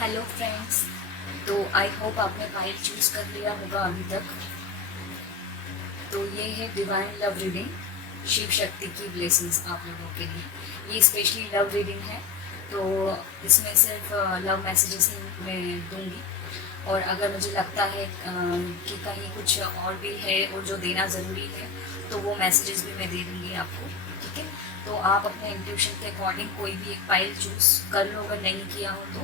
Hello friends. तो I hope आपने file choose कर लिया होगा अभी तक। तो ये है divine love reading, Shiv Shakti की ब्लेसिंग्स आप लोगों के लिए। ये स्पेशली लव रीडिंग है, तो इसमें सिर्फ लव मैसेजेस ही मैं दूंगी। और अगर मुझे लगता है कि कहीं कुछ और भी है और जो देना ज़रूरी है, तो वो मैसेजेस भी मैं दे दूँगी आपको। ठीक है, तो आप अपने इंट्यूशन के अकॉर्डिंग कोई भी एक फाइल चूज़ कर लो अगर नहीं किया हो तो।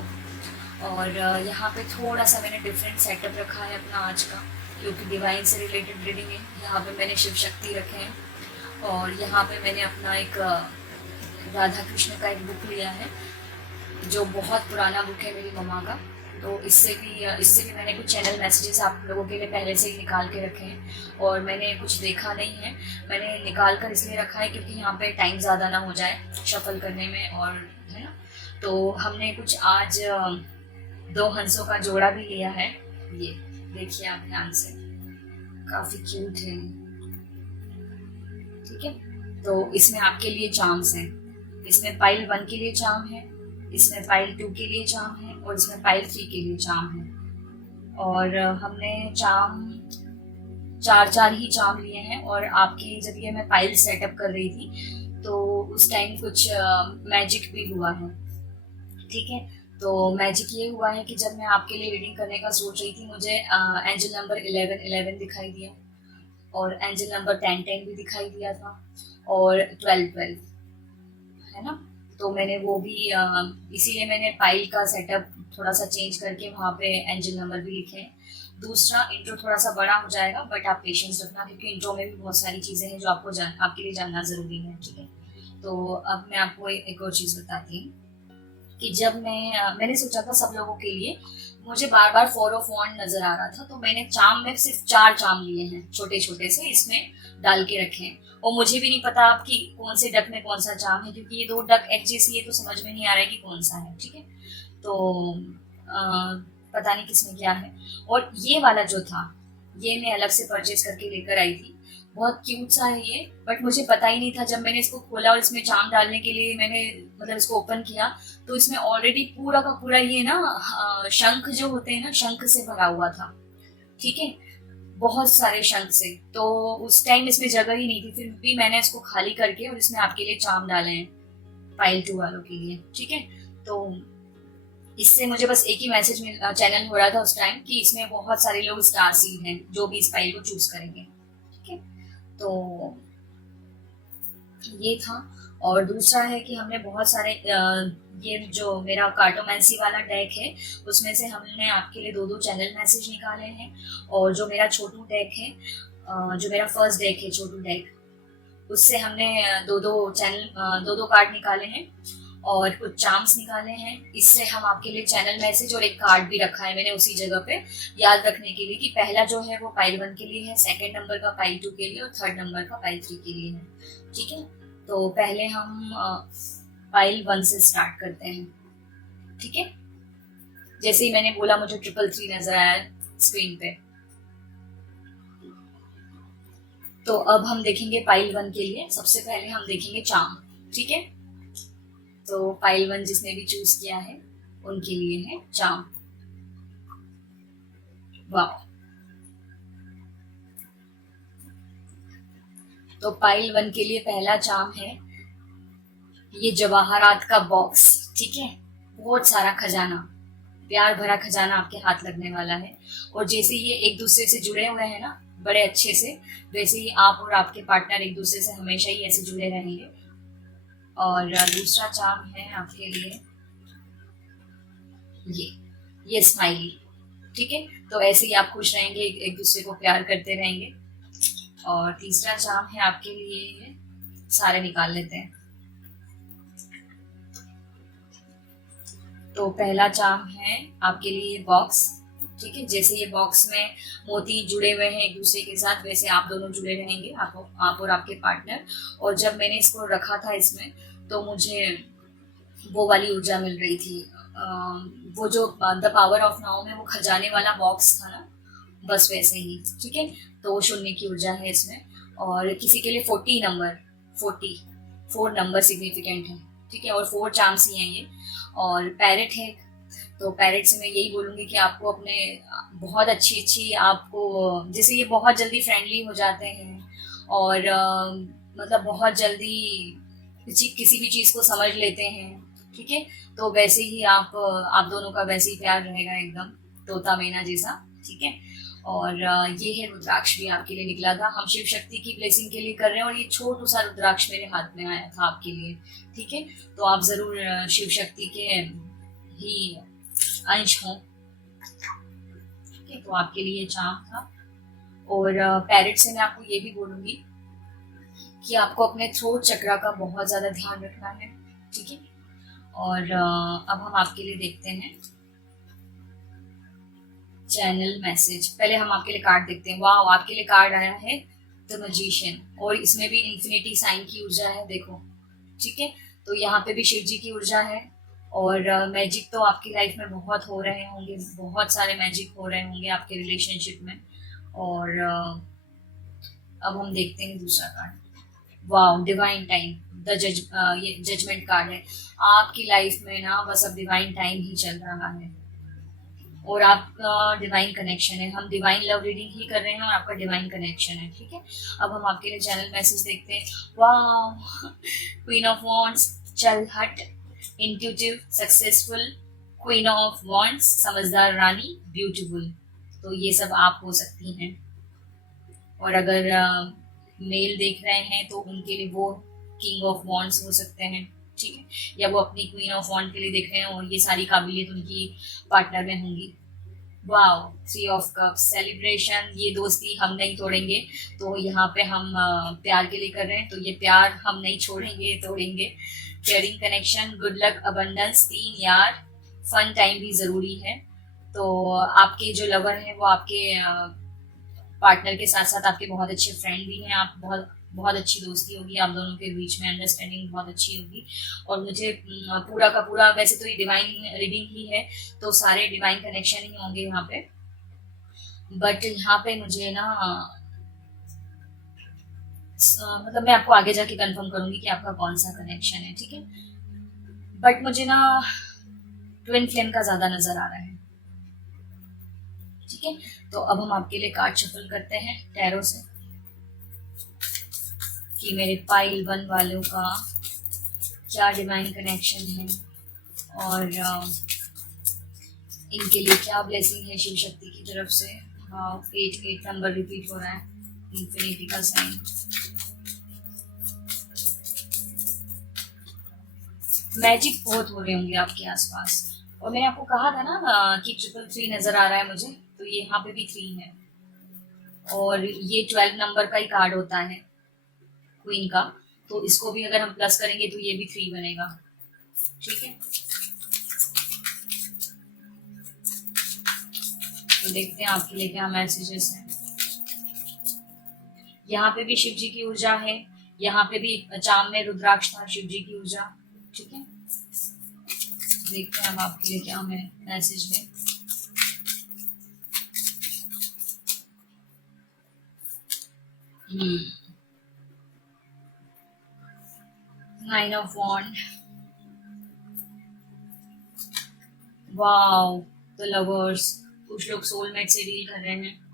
और यहाँ पे थोड़ा सा मैंने डिफरेंट सेटअप रखा है अपना आज का, क्योंकि डिवाइन से रिलेटेड रीडिंग है। यहाँ पे मैंने शिव शक्ति रखे हैं और यहाँ पे मैंने अपना एक राधा कृष्ण का एक बुक लिया है, जो बहुत पुराना बुक है मेरी मम्मा का। तो इससे भी मैंने कुछ चैनल मैसेजेस आप लोगों के लिए पहले से ही निकाल के रखे हैं, और मैंने कुछ देखा नहीं है। मैंने निकाल कर इसलिए रखा है क्योंकि यहाँ पे टाइम ज़्यादा ना हो जाए शफल करने में, और है ना। तो हमने कुछ आज 2 हंसों का जोड़ा भी लिया है। ये देखिए आप ध्यान से, काफी क्यूट है। ठीक है, तो इसमें आपके लिए चार्म्स हैं। इसमें पाइल 1 के लिए चार्म है, इसमें पाइल 2 के लिए चार्म है, और इसमें पाइल 3 के लिए चार्म है। और हमने चार्म 4 ही चार्म लिए हैं। और आपके जब ये मैं पाइल सेटअप कर रही थी तो उस टाइम कुछ मैजिक भी हुआ है। ठीक है, तो मैजिक ये हुआ है कि जब मैं आपके लिए रीडिंग करने का सोच रही थी, मुझे एंजल नंबर 11 दिखाई दिया, और एंजल नंबर 10 भी दिखाई दिया था, और 12 है ना। तो मैंने वो भी इसीलिए मैंने पाइल का सेटअप थोड़ा सा चेंज करके वहाँ पे एंजल नंबर भी लिखे हैं। दूसरा इंट्रो थोड़ा सा बड़ा हो जाएगा, बट आप पेशेंस रखना, क्योंकि इंट्रो में भी बहुत सारी चीज़ें हैं जो आपके लिए जानना ज़रूरी है। ठीक है, तो अब मैं आपको एक और चीज़ बताती हूँ कि जब मैंने सोचा था सब लोगों के लिए, मुझे बार बार 4 ऑफ वॉन्ड नजर आ रहा था, तो मैंने चार्म में सिर्फ 4 चार्म लिए हैं, छोटे छोटे से इसमें डाल के रखे हैं। और मुझे भी नहीं पता आपकी कौन से डक में कौन सा चार्म है, क्योंकि ये 2 डक एक जैसी है, तो समझ में नहीं आ रहा है कि कौन सा है। ठीक है, तो पता नहीं किसमें क्या है। और ये वाला जो था, ये मैं अलग से परचेज करके लेकर आई थी। बहुत क्यूट सा है ये, बट मुझे पता ही नहीं था। जब मैंने इसको खोला और इसमें चार्म डालने के लिए मैंने मतलब इसको ओपन किया, तो इसमें ऑलरेडी पूरा का पूरा ये ना शंख जो होते हैं ना, शंख से भरा हुआ था। ठीक है, बहुत सारे शंख से। तो उस टाइम इसमें जगह ही नहीं थी, फिर भी मैंने इसको खाली करके और इसमें आपके लिए चार्म डाले हैं, पाइल 2 वालों के लिए। ठीक है, तो इससे मुझे बस एक ही मैसेज चैनल हो रहा था उस टाइम कि इसमें बहुत सारे लोग स्टार सीड हैं जो भी इस फाइल को चूज करेंगे। ठीक है, तो ये था। और दूसरा है कि हमने बहुत सारे ये जो मेरा कार्टोमेंसी वाला डेक है, उसमें से हमने आपके लिए 2 चैनल मैसेज निकाले हैं। और जो मेरा छोटू डेक है, जो मेरा फर्स्ट डेक है छोटू डेक, उससे हमने 2 चैनल 2 कार्ड निकाले हैं और कुछ चार्म्स निकाले हैं। इससे हम आपके लिए चैनल मैसेज और एक कार्ड भी रखा है मैंने उसी जगह पे, याद रखने के लिए कि पहला जो है वो पाइल 1 के लिए है, सेकंड नंबर का पाइल 2 के लिए, और थर्ड नंबर का पाइल 3 के लिए है। ठीक है, तो पहले हम पाइल 1 से स्टार्ट करते हैं। ठीक है, जैसे ही मैंने बोला मुझे 333 नजर आया स्क्रीन पे। तो अब हम देखेंगे पाइल 1 के लिए। सबसे पहले हम देखेंगे चार्म। ठीक है, तो पाइल 1 जिसने भी चूज किया है उनके लिए है चार्म। वाह, तो पाइल 1 के लिए पहला चार्म है ये जवाहरात का बॉक्स। ठीक है, बहुत सारा खजाना, प्यार भरा खजाना आपके हाथ लगने वाला है। और जैसे ये एक दूसरे से जुड़े हुए हैं ना बड़े अच्छे से, वैसे ही आप और आपके पार्टनर एक दूसरे से हमेशा ही ऐसे जुड़े रहेंगे। और दूसरा चार्म है आपके लिए ये स्माइली। ठीक है, तो ऐसे ही आप खुश रहेंगे, एक दूसरे को प्यार करते रहेंगे। और तीसरा चार्म है आपके लिए, सारे निकाल लेते हैं। तो पहला चार्म है आपके लिए बॉक्स। ठीक है, जैसे ये बॉक्स में मोती जुड़े हुए हैं एक दूसरे के साथ, वैसे आप दोनों जुड़े रहेंगे, आप और आपके पार्टनर। और जब मैंने इसको रखा था इसमें, तो मुझे वो वाली ऊर्जा मिल रही थी, वो जो द पावर ऑफ नाउ में वो खजाने वाला बॉक्स था ना, बस वैसे ही। ठीक है, तो वो शून्य की ऊर्जा है इसमें। और किसी के लिए 4 नंबर सिग्निफिकेंट है। ठीक है, और 4 चांस ही हैं ये। और पैरेट है, तो पैरेट से मैं यही बोलूँगी कि आपको अपने बहुत अच्छी अच्छी आपको, जैसे ये बहुत जल्दी फ्रेंडली हो जाते हैं और मतलब बहुत जल्दी किसी भी चीज़ को समझ लेते हैं, ठीक है। तो वैसे ही आप दोनों का वैसे ही प्यार रहेगा एकदम तोता मैना जैसा, ठीक है। और ये है रुद्राक्ष भी आपके लिए निकला था, हम शिव शक्ति की ब्लेसिंग के लिए कर रहे हैं और ये छोटू सा रुद्राक्ष मेरे हाथ में आया था आपके लिए, ठीक है। तो आप जरूर शिव शक्ति के ही अंश हों, ठीक है। तो आपके लिए चार्म था। और पैरेट से मैं आपको ये भी बोलूंगी कि आपको अपने थ्रोट चक्रा का बहुत ज्यादा ध्यान रखना है, ठीक है। और अब हम आपके लिए देखते हैं चैनल मैसेज। पहले हम आपके लिए कार्ड देखते हैं। वाह, आपके लिए कार्ड आया है द मैजिशियन, और इसमें भी इन्फिनिटी साइन की ऊर्जा है, देखो, ठीक है। तो यहाँ पे भी शिव जी की ऊर्जा है और मैजिक तो आपकी लाइफ में बहुत हो रहे होंगे, बहुत सारे मैजिक हो रहे होंगे आपके रिलेशनशिप में। और अब हम देखते हैं दूसरा कार्ड। वाओ, डिवाइन टाइम, ये जजमेंट कार्ड है। आपकी लाइफ में ना बस अब डिवाइन टाइम ही चल रहा है और आपका डिवाइन कनेक्शन है। हम डिवाइन लव रीडिंग ही कर रहे हैं और आपका डिवाइन कनेक्शन है, ठीक है। अब हम आपके लिए चैनल मैसेज देखते हैं। वाह, क्वीन ऑफ वॉन्ड्स, चल हट, intuitive, successful, queen of wands, समझदार रानी, ब्यूटीफुल। तो ये सब आप हो सकती हैं। और अगर मेल देख रहे हैं तो उनके लिए वो किंग ऑफ वॉन्ड्स हो सकते हैं, ठीक है। या वो अपनी क्वीन ऑफ वॉन्ड के लिए देख रहे हैं और ये सारी काबिलियत उनकी पार्टनर में होंगी। वाओ, 3 ऑफ कप्स, सेलिब्रेशन, ये दोस्ती हम नहीं तोड़ेंगे। तो यहाँ पे हम प्यार के लिए कर रहे हैं, तो ये प्यार हम नहीं छोड़ेंगे, तोड़ेंगे। Caring connection, good luck, abundance, 3 यार, फन टाइम भी जरूरी है। तो आपके जो लवर हैं वो आपके पार्टनर के साथ साथ आपके बहुत अच्छे फ्रेंड भी हैं। आप बहुत बहुत अच्छी दोस्ती होगी आप दोनों के बीच में, अंडरस्टैंडिंग बहुत अच्छी होगी। और मुझे पूरा का पूरा, वैसे तो ये डिवाइन रीडिंग ही है तो सारे डिवाइन कनेक्शन ही होंगे यहाँ पे, बट यहाँ पे मुझे ना मतलब मैं आपको आगे जाके कंफर्म करूंगी कि आपका कौन सा कनेक्शन है, ठीक है। बट मुझे ना ट्विन फ्लेम का ज्यादा नजर आ रहा है, ठीक है। तो अब हम आपके लिए कार्ड शफल करते हैं टैरो से कि मेरे पाइल 1 वालों का क्या डिवाइन कनेक्शन है और इनके लिए क्या ब्लेसिंग है शिव शक्ति की तरफ से। 8 नंबर रिपीट हो रहा है, इंफिनिटी का साइन। मैजिक बहुत हो रहे होंगे आपके आसपास। और मैंने आपको कहा था ना कि 333 नजर आ रहा है मुझे, तो ये यहाँ पे भी 3 है और ये 12 नंबर का ही कार्ड होता है क्वीन का, तो इसको भी अगर हम प्लस करेंगे तो ये भी 3 बनेगा, ठीक है। तो देखते हैं आपके लिए क्या मैसेजेस हैं। यहाँ पे भी शिव जी की ऊर्जा है, यहाँ पे भी चाम में रुद्राक्ष था, शिव जी की ऊर्जा, ठीक है। देखते हैं अब आपके लिए क्या मैसेज है। Nine of wand, wow, the lovers, कुछ लोग सोलमेट से डील कर रहे हैं।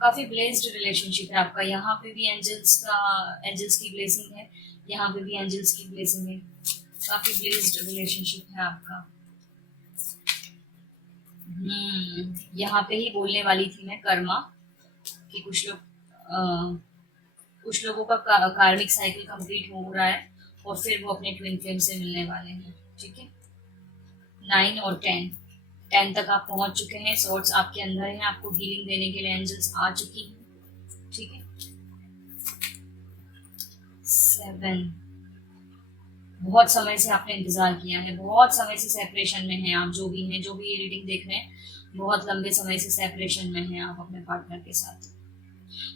काफी ब्लेस्ड रिलेशनशिप है आपका। यहाँ पे भी एंजल्स की ब्लेसिंग है, यहाँ पे भी एंजल्स की ब्लेसिंग है। काफी ब्लेस्ड रिलेशनशिप है आपका। यहाँ पे ही बोलने वाली थी मैं कर्मा कि कुछ लोगों का कार्मिक साइकिल कंप्लीट हो रहा है और फिर वो अपने ट्विन फ्लेम से मिलने वाले हैं, ठीक है। 9 और 10 तक आप पहुंच चुके हैं, सॉर्ट्स आपके अंदर हैं, आपको हीलिंग देने के लिए एंजल्स आ चुकी हैं, ठीक है। 7, बहुत समय से आपने इंतजार किया है, बहुत समय से सेपरेशन में हैं आप, जो भी हैं, जो भी ये रीडिंग देख रहे हैं, बहुत लंबे समय से सेपरेशन में हैं आप अपने पार्टनर के साथ।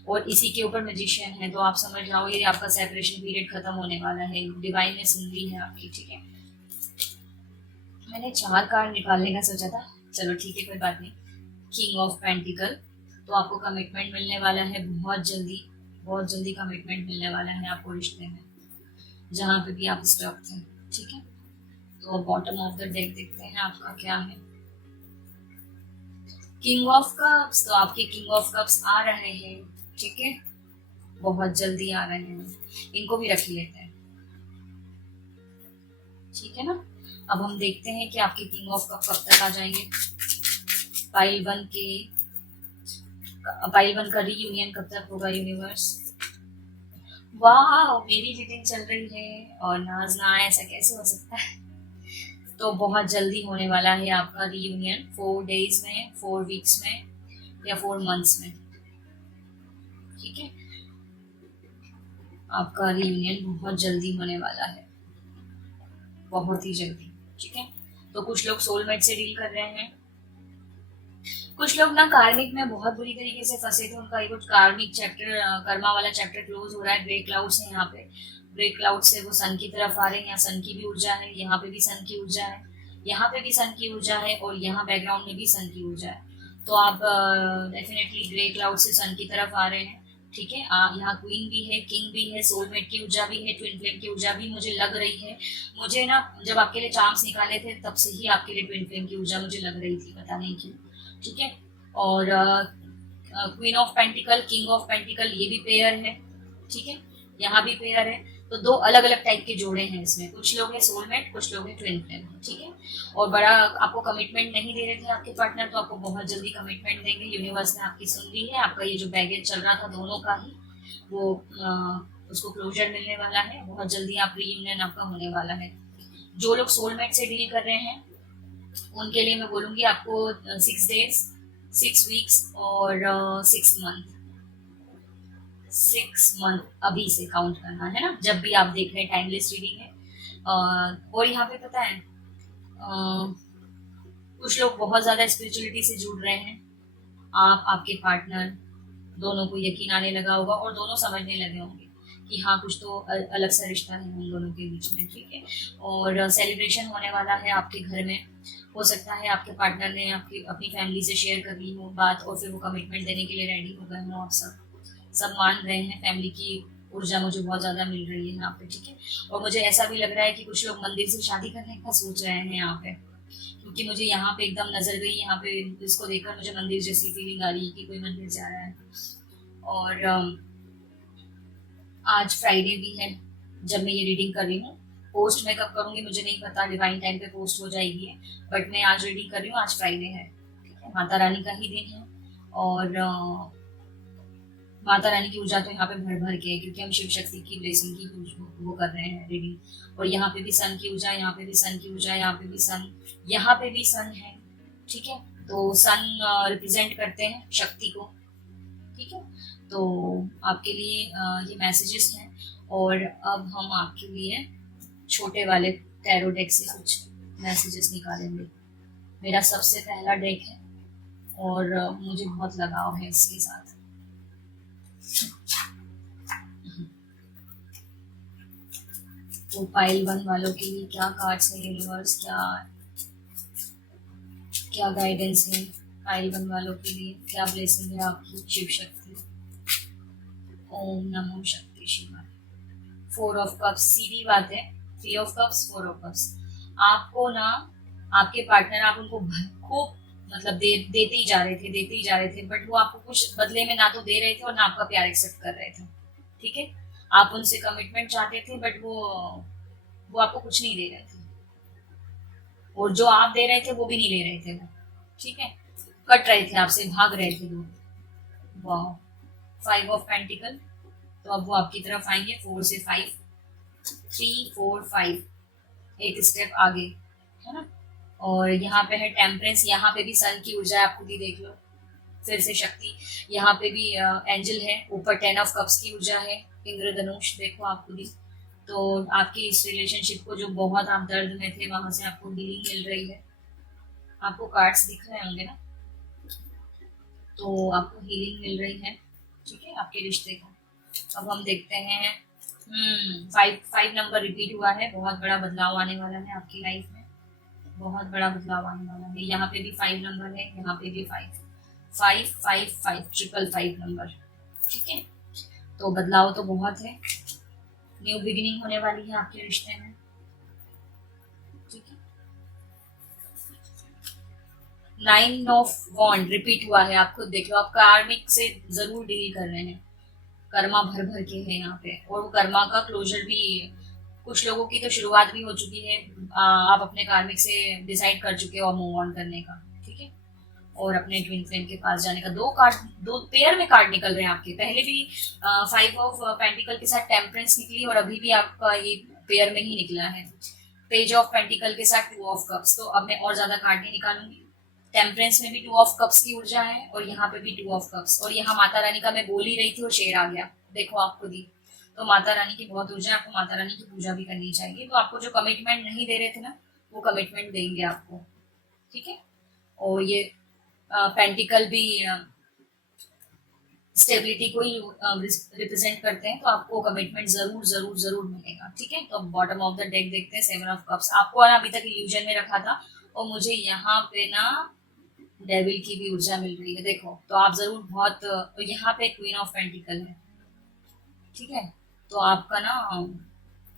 और इसी के ऊपर मैजिशियन है, तो आप समझ जाओ ये आपका सेपरेशन पीरियड खत्म होने वाला है। डिवाइन ने सुन ली है आपकी, ठीक है। मैंने 4 कार्ड निकालने का सोचा था, चलो ठीक है, कोई बात नहीं। किंग ऑफ पेंटिकल, तो आपको कमिटमेंट मिलने वाला है बहुत जल्दी कमिटमेंट मिलने वाला है आपको रिश्ते में, जहाँ पे भी आप स्टक थे, ठीक है। तो बॉटम ऑफ द डेक देखते हैं आपका क्या है। किंग ऑफ कप्स, तो आपके किंग ऑफ कप्स आ रहे हैं, ठीक है, बहुत जल्दी आ रहे हैं, इनको भी रख लेते हैं, ठीक है ना। अब हम देखते हैं कि आपके किंग ऑफ कप कब तक आ जाएंगे। पाइल वन का रीयूनियन कब तक होगा यूनिवर्स। वाह, मेरी रीडिंग चल रही है और नाज ना आए, ऐसा कैसे हो सकता है। तो बहुत जल्दी होने वाला है आपका रीयूनियन, 4 days में, 4 weeks में या 4 months में, ठीक है। आपका रीयूनियन बहुत जल्दी होने वाला है, बहुत ही जल्दी, ठीक है। तो कुछ लोग सोलमेट से डील कर रहे हैं, कुछ लोग ना कार्मिक में बहुत बुरी तरीके से फंसे थे, उनका ये कुछ कार्मिक चैप्टर, कर्मा वाला चैप्टर क्लोज हो रहा है। ग्रे क्लाउड्स है यहाँ पे, ग्रे क्लाउड से वो सन की तरफ आ रहे हैं, यहाँ सन की भी ऊर्जा है, यहाँ पे भी सन की ऊर्जा है, यहाँ पे भी सन की ऊर्जा है और यहाँ बैकग्राउंड में भी सन की ऊर्जा है। तो आप डेफिनेटली ग्रे क्लाउड से सन की तरफ आ रहे हैं, ठीक है। यहाँ क्वीन भी है, किंग भी है, सोलमेट की ऊर्जा भी है, ट्विन फ्लेम की ऊर्जा भी मुझे लग रही है। मुझे ना जब आपके लिए चार्म्स निकाले थे तब से ही आपके लिए ट्विन फ्लेम की ऊर्जा मुझे लग रही थी, पता नहीं क्यों, ठीक है। और queen of pentacle, king of pentacle, ये भी पेयर है, ठीक है, यहाँ भी पेयर है। तो 2 अलग अलग टाइप के जोड़े हैं इसमें, कुछ लोग हैं सोलमेट, कुछ लोग हैं ट्विन फ्लेम, ठीक है। और बड़ा आपको कमिटमेंट नहीं दे रहे थे आपके पार्टनर, तो आपको बहुत जल्दी कमिटमेंट देंगे। यूनिवर्स ने आपकी सुन ली है, आपका ये जो बैगेज चल रहा था दोनों का ही, वो उसको क्लोजर मिलने वाला है, बहुत जल्दी आप रीयूनियन आपका होने वाला है। जो लोग सोलमेट से डील कर रहे हैं उनके लिए मैं बोलूंगी आपको 6 days, 6 weeks और 6 month, 6 month अभी से काउंट करना है ना, जब भी आप देख रहे हैं, टाइमलेस रीडिंग है। और यहाँ पे पता है कुछ लोग बहुत ज्यादा स्पिरिचुअलिटी से जुड़ रहे हैं, आप आपके पार्टनर दोनों को यकीन आने लगा होगा और दोनों समझने लगे होंगे कि हाँ कुछ तो अलग सा रिश्ता है उन दोनों के बीच में, ठीक है। और सेलिब्रेशन होने वाला है आपके घर में, हो सकता है आपके पार्टनर ने आपकी अपनी फैमिली से शेयर कर ली हो बात और फिर वो कमिटमेंट देने के लिए रेडी हो गए हो, आप सब मान रहे हैं। फैमिली की ऊर्जा मुझे बहुत ज्यादा मिल रही है यहाँ पे, ठीक है। और मुझे ऐसा भी लग रहा है कि कुछ लोग मंदिर से शादी करने का सोच रहे हैं यहाँ पे, क्योंकि मुझे यहाँ पे एकदम नजर गई, यहाँ पे इसको देखकर मुझे मंदिर जैसी फीलिंग आ रही है कि कोई मंदिर जा रहा है। और आज फ्राइडे भी है जब मैं ये रीडिंग कर रही हूँ। पोस्ट मैं कब करूंगी मुझे नहीं पता, डिवाइन टाइम पे पोस्ट हो जाएगी, बट मैं आज रीडिंग कर रही हूँ, आज फ्राइडे है, ठीक है। माता रानी का ही दिन है और माता रानी की ऊर्जा तो यहाँ पे भर भर के है, क्योंकि हम शिव शक्ति की ब्लेसिंग की वो कर रहे हैं रीडिंग। और यहाँ पे भी सन की ऊर्जा, यहाँ पे भी सन की ऊर्जा, यहाँ पे भी सन, यहाँ पे भी सन है, ठीक है। तो सन रिप्रेजेंट करते हैं शक्ति को, ठीक है। तो आपके लिए ये मैसेजेस हैं। और अब हम आपके लिए छोटे वाले टैरो डेक से कुछ मैसेजेस निकालेंगे। मेरा सबसे पहला डेक है और मुझे बहुत लगाव है इसके साथ। तो पाइल 1 वालों के लिए क्या कार्ड्स है यूनिवर्स, क्या गाइडेंस है पाइल 1 वालों के लिए, क्या ब्लेसिंग है आपकी शिव शक्ति। ओम नमो शक्ति शिवाय। 4 of cups, सीधी बात है, 3 of cups, 4 of cups। आपको ना आपके पार्टनर, आप उनको खूब मतलब देते ही जा रहे थे, बट वो आपको कुछ बदले में ना तो दे रहे थे और ना आपका प्यार एक्सेप्ट कर रहे थे, ठीक है। आप उनसे कमिटमेंट चाहते थे बट वो आपको कुछ नहीं दे रहे थे, और जो आप दे रहे थे वो भी नहीं ले रहे थे वो, ठीक है। कट रहे थे आपसे, भाग रहे थे वो। वाह, 5 of पेंटिकल, तो अब वो आपकी तरफ आएंगे। 4 से 5, 3 4 5, एक स्टेप आगे, है ना। और यहाँ पे है टेम्परेंस, यहाँ पे भी सन की ऊर्जा, आप खुद ही देख लो। फिर से शक्ति, यहाँ पे भी एंजल है, ऊपर 10 of कप्स की ऊर्जा है, इंद्रधनुष, देखो आप खुद ही। तो आपकी इस रिलेशनशिप को जो बहुत आप दर्द में थे वहां से आपको हीलिंग मिल रही है। आपको कार्ड्स दिख रहे होंगे ना, तो आपको हीलिंग मिल रही है, ठीक है, आपके रिश्ते को। अब हम देखते हैं 5 नंबर रिपीट हुआ है, बहुत बड़ा बदलाव आने वाला है आपकी लाइफ में, बहुत बड़ा बदलाव आने वाला है। यहाँ पे भी 5 नंबर है, यहाँ पे भी 5 5 5 5 5 नंबर, ठीक है। तो बदलाव तो बहुत है, न्यू बिगिनिंग होने वाली है आपके रिश्ते में। ठीक है। 9 ऑफ वॉन्ड रिपीट हुआ है, आप खुद देख लो, आप कार्मिक से जरूर डील कर रहे हैं, कर्मा भर भर के है यहाँ पे, और वो कर्मा का क्लोजर भी, कुछ लोगों की तो शुरुआत भी हो चुकी है, आप अपने कार्मिक से डिसाइड कर चुके हो मूव ऑन करने का, ठीक है, और अपने ट्विन फ्लेम के पास जाने का। दो पेयर में कार्ड निकल रहे हैं आपके, पहले भी 5 ऑफ पेंटिकल के साथ टेम्परेंस निकली और अभी भी आपका ये पेयर में ही निकला है। पेज ऑफ पेंटिकल के साथ 2 ऑफ कप्स, तो अब मैं और ज्यादा कार्ड नहीं निकालूंगी। टेम्परेंस में भी 2 ऑफ कप्स की ऊर्जा है और यहाँ पे भी 2 ऑफ कप्स, और यहाँ माता रानी का मैं बोल ही रही थी और शेर आ गया, देखो आप खुद ही। तो माता रानी की बहुत ऊर्जा है, आपको माता रानी की पूजा भी करनी चाहिए। तो आपको जो कमिटमेंट नहीं दे रहे थे ना, वो कमिटमेंट देंगे आपको, ठीक है। और ये पेंटिकल भी स्टेबिलिटी को ही रिप्रेजेंट करते हैं, तो आपको कमिटमेंट जरूर जरूर जरूर मिलेगा, ठीक है। तो बॉटम ऑफ द डेक देखते हैं 7 ऑफ कप्स, आपको अभी तक इल्यूजन में रखा था और मुझे यहाँ पे ना डेविल की भी ऊर्जा मिल रही है, देखो। तो आप जरूर बहुत, तो यहाँ पे क्वीन ऑफ पेंटिकल है, ठीक है। तो आपका ना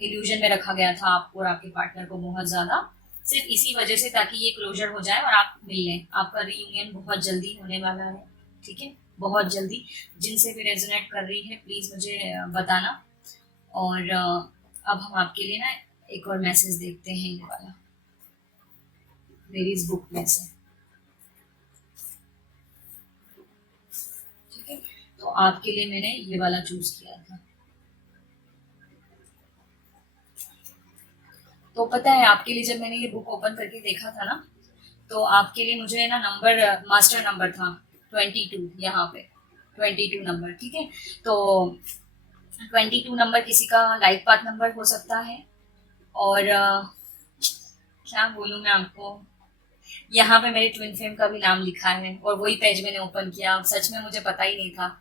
इल्यूजन में रखा गया था आपको और आपके पार्टनर को बहुत ज्यादा, सिर्फ इसी वजह से ताकि ये क्लोजर हो जाए और आप मिल लें। आपका रीयूनियन बहुत जल्दी होने वाला है, ठीक है, बहुत जल्दी। जिनसे भी रेजोनेट कर रही है प्लीज मुझे बताना। और अब हम आपके लिए ना एक और मैसेज देखते हैं, ये वाला मेरी इस बुक में से, ठीक है। तो आपके लिए मैंने ये वाला चूज किया था। तो पता है आपके लिए जब मैंने ये बुक ओपन करके देखा था ना, तो आपके लिए मुझे ना नंबर, मास्टर नंबर था 22, यहाँ पे 22 नंबर, ठीक है। तो 22 नंबर किसी का लाइफ पाथ नंबर हो सकता है, और क्या बोलूँ मैं आपको, यहाँ पे मेरे ट्विन फ्लेम का भी नाम लिखा है, और वही पेज मैंने ओपन किया, सच में मुझे पता ही नहीं था।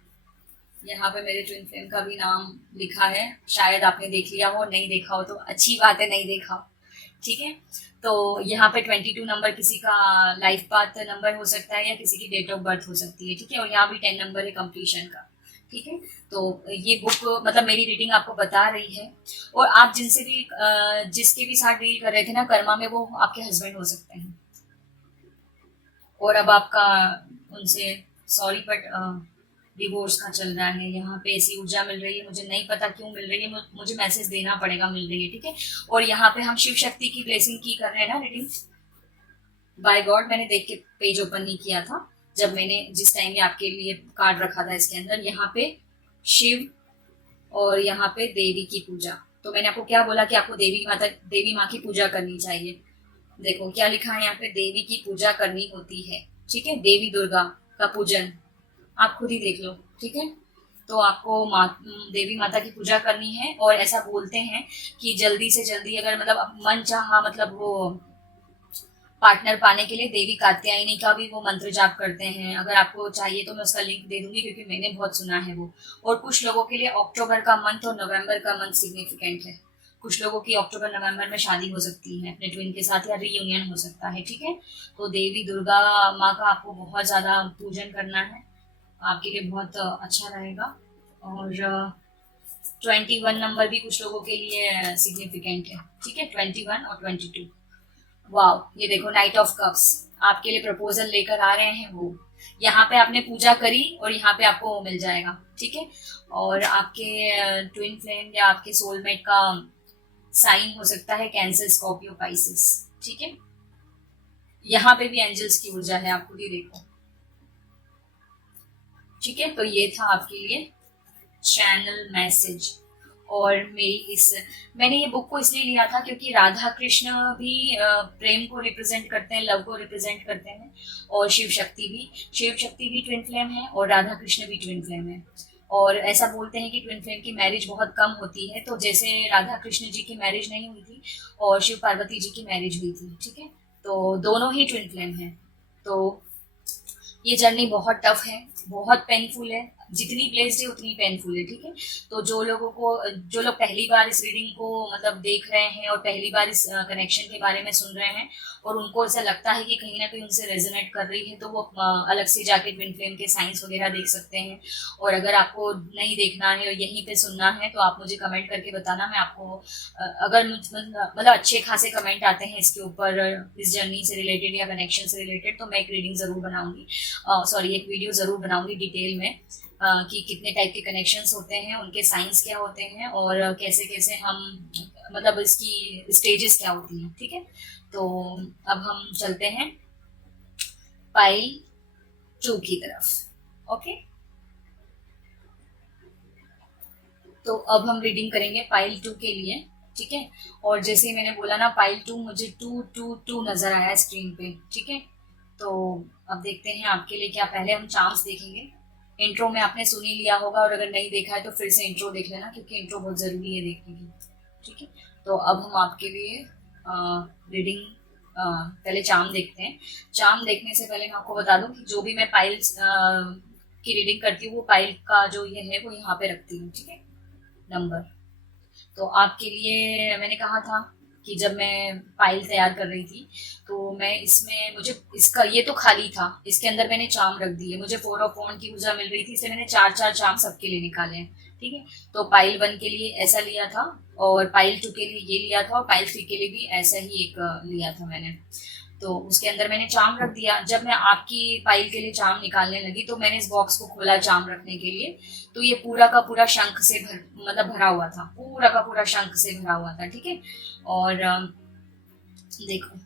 यहाँ पे मेरे ट्विन फ्लेम का भी नाम लिखा है, शायद आपने देख लिया हो, नहीं देखा हो तो अच्छी बात है, नहीं देखा, ठीक है। तो यहाँ पे 22 नंबर किसी का लाइफ पाथ नंबर हो सकता है या किसी की डेट ऑफ बर्थ हो सकती है, ठीक है। और यहाँ भी 10 नंबर है कंप्लीशन का, ठीक है। तो ये बुक मतलब मेरी रीडिंग आपको बता रही है, और आप जिनसे भी जिसके भी साथ डील कर रहे थे ना कर्मा में, वो आपके हस्बैंड हो सकते हैं, और अब आपका उनसे सॉरी बट डिवोर्स का चल रहा है। यहाँ पे ऐसी ऊर्जा मिल रही है, मुझे नहीं पता क्यों मिल रही है, मुझे मैसेज देना पड़ेगा, मिल रही है, ठीक है। और यहाँ पे हम शिव शक्ति की ब्लेसिंग की कर रहे हैं ना रीडिंग, बाय गॉड मैंने देख के पेज ओपन नहीं किया था जब मैंने जिस टाइम में आपके लिए कार्ड रखा था इसके अंदर। यहाँ पे शिव और यहाँ पे देवी की पूजा, तो मैंने आपको क्या बोला कि आपको देवी माँ की पूजा करनी चाहिए। देखो क्या लिखा है यहाँ पे, देवी की पूजा करनी होती है, ठीक है, देवी दुर्गा का पूजन, आप खुद ही देख लो, ठीक है। तो आपको देवी माता की पूजा करनी है, और ऐसा बोलते हैं कि जल्दी से जल्दी अगर मतलब मन चाहा, मतलब वो पार्टनर पाने के लिए देवी कात्यायनी का भी वो मंत्र जाप करते हैं। अगर आपको चाहिए तो मैं उसका लिंक दे दूंगी, क्योंकि मैंने बहुत सुना है वो। और कुछ लोगों के लिए अक्टूबर का मंथ और नवंबर का मंथ सिग्निफिकेंट है, कुछ लोगों की अक्टूबर नवंबर में शादी हो सकती है अपने ट्विन के साथ, या रीयूनियन हो सकता है, ठीक है। तो देवी दुर्गा माँ का आपको बहुत ज्यादा पूजन करना है, आपके लिए बहुत अच्छा रहेगा। और 21 नंबर भी कुछ लोगों के लिए सिग्निफिकेंट है, ठीक है, 21 और 22। वाओ, ये देखो नाइट ऑफ कप्स आपके लिए प्रपोजल लेकर आ रहे हैं वो। यहाँ पे आपने पूजा करी और यहाँ पे आपको वो मिल जाएगा, ठीक है। और आपके ट्विन फ्लेम या आपके सोलमेट का साइन हो सकता है कैंसर, स्कॉर्पियो, पाइसेस, ठीक है। यहाँ पे भी एंजल्स की ऊर्जा है, आप खुद ही देखो, ठीक है। तो ये था आपके लिए चैनल मैसेज। और मैंने ये बुक को इसलिए लिया था क्योंकि राधा कृष्ण भी प्रेम को रिप्रेजेंट करते हैं, लव को रिप्रेजेंट करते हैं, और शिव शक्ति भी ट्विन फ्लेम है, और राधा कृष्ण भी ट्विन फ्लेम है। और ऐसा बोलते हैं कि ट्विन फ्लेम की मैरिज बहुत कम होती है, तो जैसे राधा कृष्ण जी की मैरिज नहीं हुई थी और शिव पार्वती जी की मैरिज हुई थी, ठीक है। तो दोनों ही ट्विन फ्लेम है। तो ये जर्नी बहुत टफ है, बहुत पेनफुल है, जितनी ब्लेस्ड है उतनी पेनफुल है, ठीक है। तो जो लोग पहली बार इस रीडिंग को मतलब देख रहे हैं और पहली बार इस कनेक्शन के बारे में सुन रहे हैं और उनको ऐसा लगता है कि कहीं ना कहीं उनसे रेजोनेट कर रही है, तो वो अलग से जाके ट्विन फ्लेम के साइंस वगैरह देख सकते हैं। और अगर आपको नहीं देखना है और यहीं पे सुनना है तो आप मुझे कमेंट करके बताना, मैं आपको अगर मतलब अच्छे खासे कमेंट आते हैं इसके ऊपर, इस जर्नी से रिलेटेड या कनेक्शन से रिलेटेड, तो मैं एक रीडिंग जरूर बनाऊंगी, सॉरी एक वीडियो जरूर बनाऊंगी डिटेल में, कि कितने टाइप के कनेक्शंस होते हैं, उनके साइंस क्या होते हैं और कैसे कैसे हम मतलब इसकी स्टेजेस क्या होती हैं, ठीक है। तो अब हम चलते हैं पाइल 2 की तरफ। ओके, तो अब हम रीडिंग करेंगे पाइल 2 के लिए, ठीक है। और जैसे मैंने बोला ना, पाइल 2 मुझे 2 नजर आया स्क्रीन पे, ठीक है। तो अब देखते हैं आपके लिए क्या, पहले हम चार्म्स देखेंगे। इंट्रो में आपने सुन ही लिया होगा और अगर नहीं देखा है तो फिर से इंट्रो देख लेना, क्योंकि इंट्रो बहुत जरूरी है देखने की, ठीक है। तो अब हम आपके लिए रीडिंग पहले चार्म देखते हैं। चार्म देखने से पहले मैं आपको बता दूं कि जो भी मैं पाइल की रीडिंग करती हूँ, वो पाइल का जो ये है वो यहाँ पे रखती हूँ, ठीक है, नंबर। तो आपके लिए मैंने कहा था कि जब मैं पाइल तैयार कर रही थी तो मैं इसमें, मुझे इसका ये तो खाली था, इसके अंदर मैंने चार्म रख दिए, मुझे 4 ऑफ वॉन्ड की ऊर्जा मिल रही थी, इसलिए मैंने 4 चार्म सबके लिए निकाले हैं, ठीक है। तो पाइल 1 के लिए ऐसा लिया था और पाइल 2 के लिए ये लिया था और पाइल 3 के लिए भी ऐसा ही एक लिया था मैंने। तो उसके अंदर मैंने चार्म रख दिया। जब मैं आपकी पाइल के लिए चार्म निकालने लगी तो मैंने इस बॉक्स को खोला चार्म रखने के लिए, तो ये पूरा का पूरा शंख से भरा हुआ था, पूरा का पूरा शंख से भरा हुआ था, ठीक है। और देखो,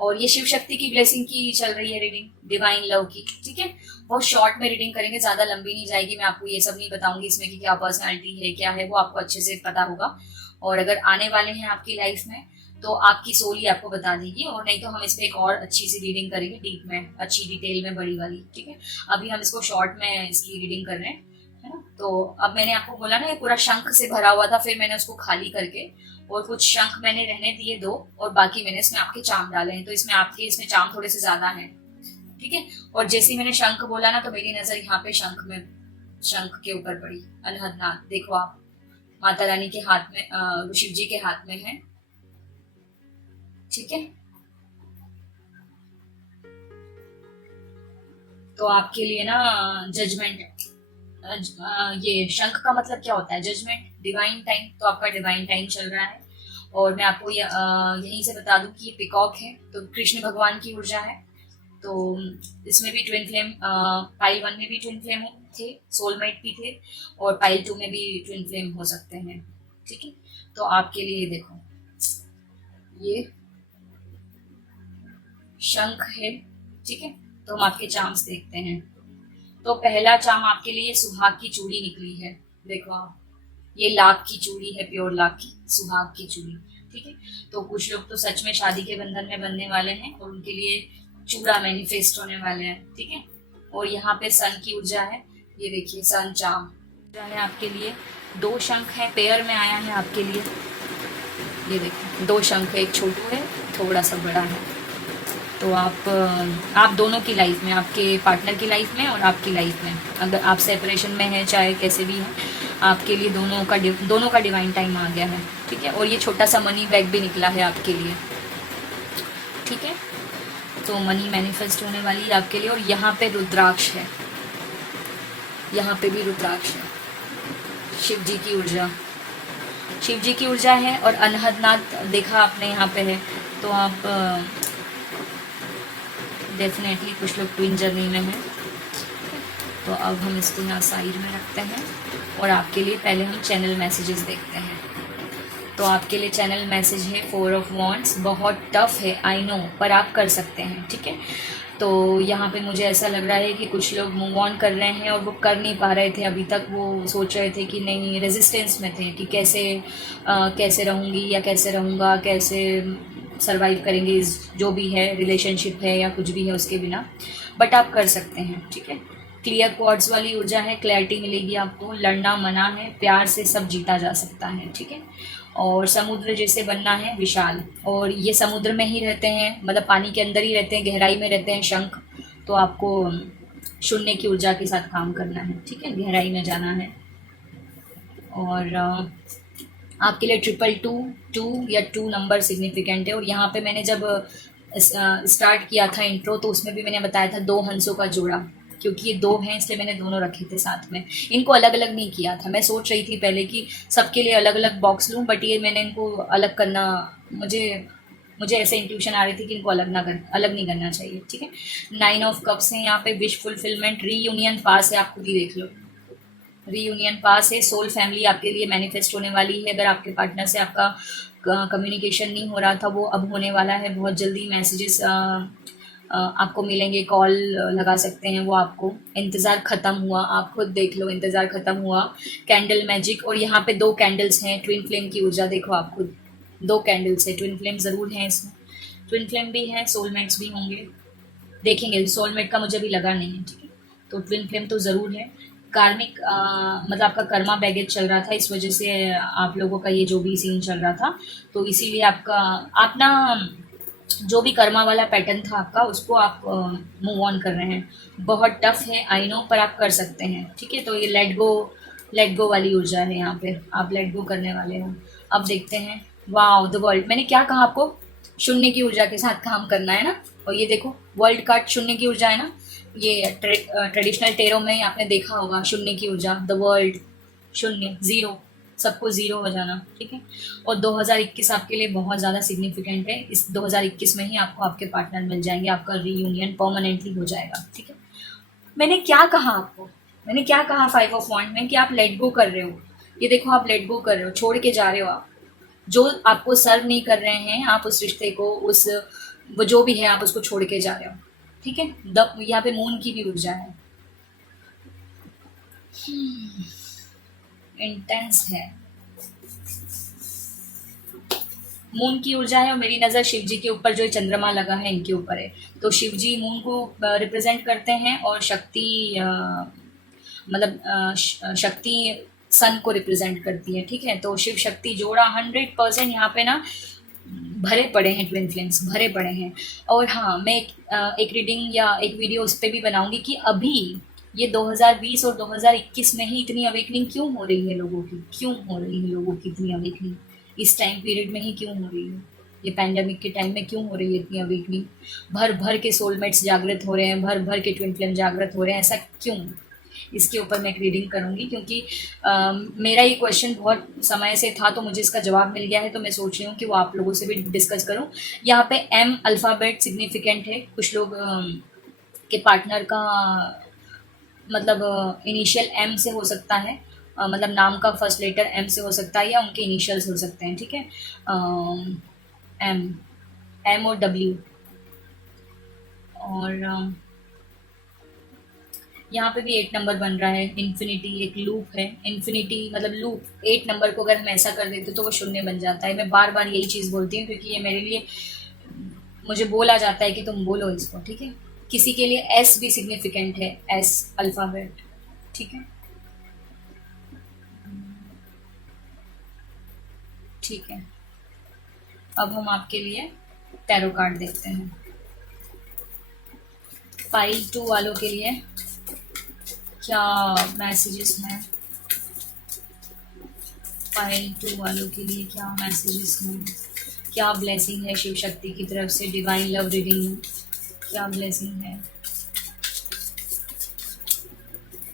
और ये शिव शक्ति की ब्लेसिंग की चल रही है रीडिंग, डिवाइन लव की, ठीक है। बहुत शॉर्ट में रीडिंग करेंगे, ज्यादा लंबी नहीं जाएगी, मैं आपको ये सब नहीं बताऊंगी इसमें कि क्या पर्सनैलिटी है क्या है, वो आपको अच्छे से पता होगा। और अगर आने वाले हैं आपकी लाइफ में तो आपकी सोल ही आपको बता देगी, और नहीं तो हम इस पे एक और अच्छी सी रीडिंग करेंगे, डीप में, अच्छी डिटेल में, बड़ी वाली, ठीक है। अभी हम इसको शॉर्ट में इसकी रीडिंग कर रहे हैं, है ना। तो अब मैंने आपको बोला ना ये पूरा शंख से भरा हुआ था, फिर मैंने उसको खाली करके और कुछ शंख मैंने रहने दिए 2 और बाकी मैंने इसमें आपके चार्म डाले हैं, तो इसमें चार्म थोड़े से ज्यादा हैं, ठीक है। और जैसे ही मैंने शंख बोला ना तो मेरी नजर यहाँ पे शंख के ऊपर पड़ी। अनहदनाथ देखो आप, माता रानी के हाथ में, शिव जी के हाथ में है, ठीक है। तो आपके लिए ना जजमेंट, ये शंख का मतलब क्या होता है, जजमेंट, डिवाइन टाइम, तो आपका डिवाइन टाइम चल रहा है। और मैं आपको यहीं से बता दूं कि ये पिकॉक है, तो कृष्ण भगवान की ऊर्जा है। तो इसमें भी ट्विन फ्लेम, पाइल 1 में भी ट्विन फ्लेम थे, सोलमेट भी थे, और पाइल 2 में भी ट्विन फ्लेम हो सकते हैं, ठीक है। तो आपके लिए देखो, ये शंख है, ठीक है। तो हम आपके चार्म्स देखते हैं। तो पहला चार्म आपके लिए सुहाग की चूड़ी निकली है, देखो आप, ये लाख की चूड़ी है, प्योर लाख की सुहाग की चूड़ी, ठीक है। तो कुछ लोग तो सच में शादी के बंधन में बनने वाले हैं और उनके लिए चूड़ा मैनिफेस्ट होने वाले हैं, ठीक है। और यहाँ पे सन की ऊर्जा है, ये देखिए सन चार्म ऊर्जा है आपके लिए। 2 शंख है, पेयर में आया है आपके लिए, ये देखो 2 शंख है, एक छोटू है, थोड़ा सा बड़ा है। तो आप दोनों की लाइफ में, आपके पार्टनर की लाइफ में और आपकी लाइफ में, अगर आप सेपरेशन में हैं चाहे कैसे भी हैं, आपके लिए दोनों का डिवाइन टाइम आ गया है, ठीक है। और ये छोटा सा मनी बैग भी निकला है आपके लिए, ठीक है। तो मनी मैनिफेस्ट होने वाली है आपके लिए। और यहाँ पे रुद्राक्ष है, यहाँ पे भी रुद्राक्ष है, शिव जी की ऊर्जा है। और अनहदनाथ देखा आपने यहाँ पे है, तो आप डेफिनेटली कुछ लोग ट्विन जर्नी में हैं। तो अब हम इसको यहाँ साइड में रखते हैं और आपके लिए पहले हम चैनल मैसेजेस देखते हैं। तो आपके लिए चैनल मैसेज है 4 ऑफ वॉन्ड्स, बहुत टफ है आई नो, पर आप कर सकते हैं, ठीक है। तो यहाँ पे मुझे ऐसा लग रहा है कि कुछ लोग मूव ऑन कर रहे हैं और वो कर नहीं पा रहे थे अभी तक, वो सोच रहे थे कि नहीं, रेजिस्टेंस में थे कि कैसे रहूँगी या कैसे रहूँगा, कैसे सरवाइव करेंगे इस जो भी है, रिलेशनशिप है या कुछ भी है उसके बिना, बट आप कर सकते हैं, ठीक है। क्लियर क्वार्ट्स वाली ऊर्जा है, क्लैरिटी मिलेगी आपको, लड़ना मना है, प्यार से सब जीता जा सकता है, ठीक है। और समुद्र जैसे बनना है विशाल, और ये समुद्र में ही रहते हैं, मतलब पानी के अंदर ही रहते हैं, गहराई में रहते हैं शंख, तो आपको शून्य की ऊर्जा के साथ काम करना है, ठीक है, गहराई में जाना है। और आपके लिए 222 या 2 नंबर सिग्निफिकेंट है। और यहाँ पे मैंने जब स्टार्ट किया था इंट्रो, तो उसमें भी मैंने बताया था 2 हंसों का जोड़ा, क्योंकि ये 2 हैं इसलिए मैंने दोनों रखे थे साथ में। इनको अलग अलग नहीं किया था, मैं सोच रही थी पहले कि सबके लिए अलग अलग बॉक्स लूँ, बट ये मैंने इनको अलग करना, मुझे ऐसे इंट्यूशन आ रही थी कि इनको अलग नहीं करना चाहिए, ठीक है। 9 ऑफ कप्स है यहाँ पे, विश फुलफिलमेंट, रीयूनियन पास है, आप खुद ही देख लो, रीयूनियन पास है। सोल फैमिली आपके लिए मैनिफेस्ट होने वाली है। अगर आपके पार्टनर से आपका कम्युनिकेशन नहीं हो रहा था, वो अब होने वाला है। बहुत जल्दी मैसेजेस आपको मिलेंगे, कॉल लगा सकते हैं वो आपको। इंतज़ार ख़त्म हुआ, आप खुद देख लो, इंतज़ार ख़त्म हुआ। कैंडल मैजिक, और यहाँ पे 2 कैंडल्स हैं, ट्विन फ्लेम की ऊर्जा देखो आप खुद, 2 कैंडल्स है, ट्विन फ्लेम ज़रूर हैं इसमें, ट्विन फ्लेम भी हैं, सोलमेट्स भी होंगे, देखेंगे। सोलमेट का मुझे अभी लगा नहीं है, ठीक है, तो ट्विन फ्लेम तो ज़रूर है। कार्मिक मतलब आपका कर्मा बैगेज चल रहा था, इस वजह से आप लोगों का ये जो भी सीन चल रहा था, तो इसीलिए आप ना जो भी कर्मा वाला पैटर्न था आपका, उसको आप मूव ऑन कर रहे हैं। बहुत टफ है आई नो, पर आप कर सकते हैं, ठीक है। तो ये लेट गो वाली ऊर्जा है यहाँ पे, आप लेट गो करने वाले हो। अब देखते हैं, वाओ द वर्ल्ड, मैंने क्या कहा आपको, शून्य की ऊर्जा के साथ काम करना है ना। और ये देखो वर्ल्ड कार्ड शून्य की ऊर्जा है ना, ये ट्रेडिशनल टेरो में आपने देखा होगा, शून्य की ऊर्जा, द वर्ल्ड, शून्य, ज़ीरो, सबको ज़ीरो हो जाना, ठीक है। और 2021 आपके लिए बहुत ज़्यादा सिग्निफिकेंट है। इस 2021 में ही आपको आपके पार्टनर मिल जाएंगे, आपका रीयूनियन परमानेंटली हो जाएगा, ठीक है। मैंने क्या कहा आपको, मैंने क्या कहा 5 ऑफ वांड में, कि आप लेट गो कर रहे हो। ये देखो आप लेट गो कर रहे हो, छोड़ के जा रहे हो। आप जो आपको सर्व नहीं कर रहे हैं, आप उस रिश्ते को, उस वो जो भी है, आप उसको छोड़ के जा रहे हो, ठीक है। यहाँ पे मून की भी ऊर्जा है, इंटेंस है, मून की ऊर्जा है। और मेरी नज़र शिव जी के ऊपर जो चंद्रमा लगा है इनके ऊपर है, तो शिव जी मून को रिप्रेजेंट करते हैं, और शक्ति मतलब शक्ति सन को रिप्रेजेंट करती है, ठीक है। तो शिव शक्ति जोड़ा 100% यहाँ पे ना भरे पड़े हैं, ट्विन फ्लेम्स भरे पड़े हैं। और हाँ, मैं एक रीडिंग या एक वीडियो उस पर भी बनाऊंगी कि अभी ये 2020 और 2021 में ही इतनी अवेकनिंग क्यों हो रही है लोगों की, क्यों हो रही है लोगों की इतनी अवेकनिंग, इस टाइम पीरियड में ही क्यों हो रही है, ये पैंडेमिक के टाइम में क्यों हो रही है इतनी अवेकनिंग। भर भर के सोलमेट्स जागृत हो रहे हैं, भर भर के ट्विन फ्लेम जागृत हो रहे हैं, ऐसा क्यों, इसके ऊपर मैं एक रीडिंग करूँगी, क्योंकि मेरा ये क्वेश्चन बहुत समय से था, तो मुझे इसका जवाब मिल गया है, तो मैं सोच रही हूँ कि वो आप लोगों से भी डिस्कस करूँ। यहाँ पे एम अल्फ़ाबेट सिग्निफिकेंट है, कुछ लोग के पार्टनर का मतलब इनिशियल एम से हो सकता है, मतलब नाम का फर्स्ट लेटर एम से हो सकता है, या उनके इनिशियल्स हो सकते हैं, ठीक है। एम और डब्ल्यू। और यहाँ पे भी 8 नंबर बन रहा है, इन्फिनिटी, एक लूप है, इन्फिनिटी मतलब लूप। 8 नंबर को अगर हम ऐसा कर देते तो वो शून्य बन जाता है। मैं बार बार यही चीज़ बोलती हूँ, क्योंकि ये मेरे लिए, मुझे बोला जाता है कि तुम बोलो इसको, ठीक है। किसी के लिए एस भी सिग्निफिकेंट है, एस अल्फ़ाबेट, ठीक है, ठीक है। अब हम आपके लिए टैरो कार्ड देखते हैं। पाइल 2 वालों के लिए क्या मैसेजेस हैं, पाइल 2 वालों के लिए क्या मैसेजेस हैं, क्या ब्लेसिंग है शिव शक्ति की तरफ से, डिवाइन लव रीडिंग में क्या ब्लेसिंग है।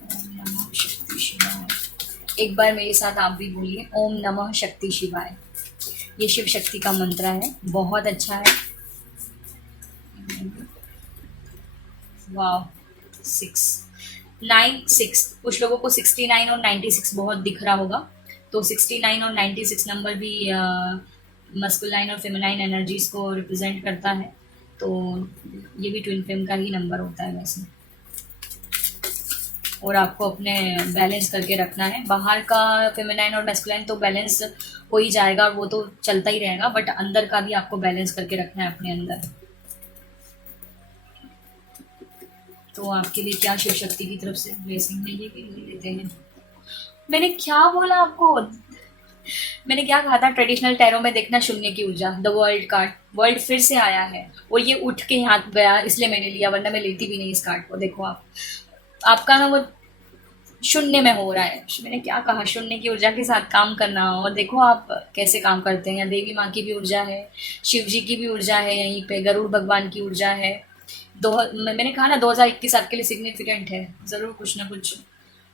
ओम नमः शक्ति शिवाय। एक बार मेरे साथ आप भी बोलिए, ओम नमः शक्ति शिवाय। ये शिव शक्ति का मंत्र है, बहुत अच्छा है। वाह, 6 कुछ लोगों को 69 और 96 बहुत दिख रहा होगा, तो 69 और 96 नंबर भी मस्कुलाइन और फेमिनाइन एनर्जीज को रिप्रेजेंट करता है, तो ये भी ट्विन फ्लेम का ही नंबर होता है वैसे। और आपको अपने बैलेंस करके रखना है, बाहर का फेमिनाइन और मैस्कुलाइन तो बैलेंस हो ही जाएगा और वो तो चलता ही रहेगा, बट अंदर का भी आपको बैलेंस करके रखना है अपने अंदर। तो आपके लिए क्या शिव शक्ति की तरफ से ब्लेसिंग है, ये भी लेते हैं। मैंने क्या बोला आपको, मैंने क्या कहा था, ट्रेडिशनल टैरो में देखना शून्य की ऊर्जा, द वर्ल्ड कार्ड, वर्ल्ड फिर से आया है, और ये उठ के हाथ गया इसलिए मैंने लिया, वरना मैं लेती भी नहीं इस कार्ड को। देखो आप, आपका ना वो शून्य में हो रहा है। मैंने क्या कहा, शून्य की ऊर्जा के साथ काम करना। और देखो आप कैसे काम करते हैं। देवी माँ की भी ऊर्जा है, शिव जी की भी ऊर्जा है, यहीं पे गरुड़ भगवान की ऊर्जा है। मैंने कहा ना 2021 आपके लिए सिग्निफिकेंट है, ज़रूर कुछ ना कुछ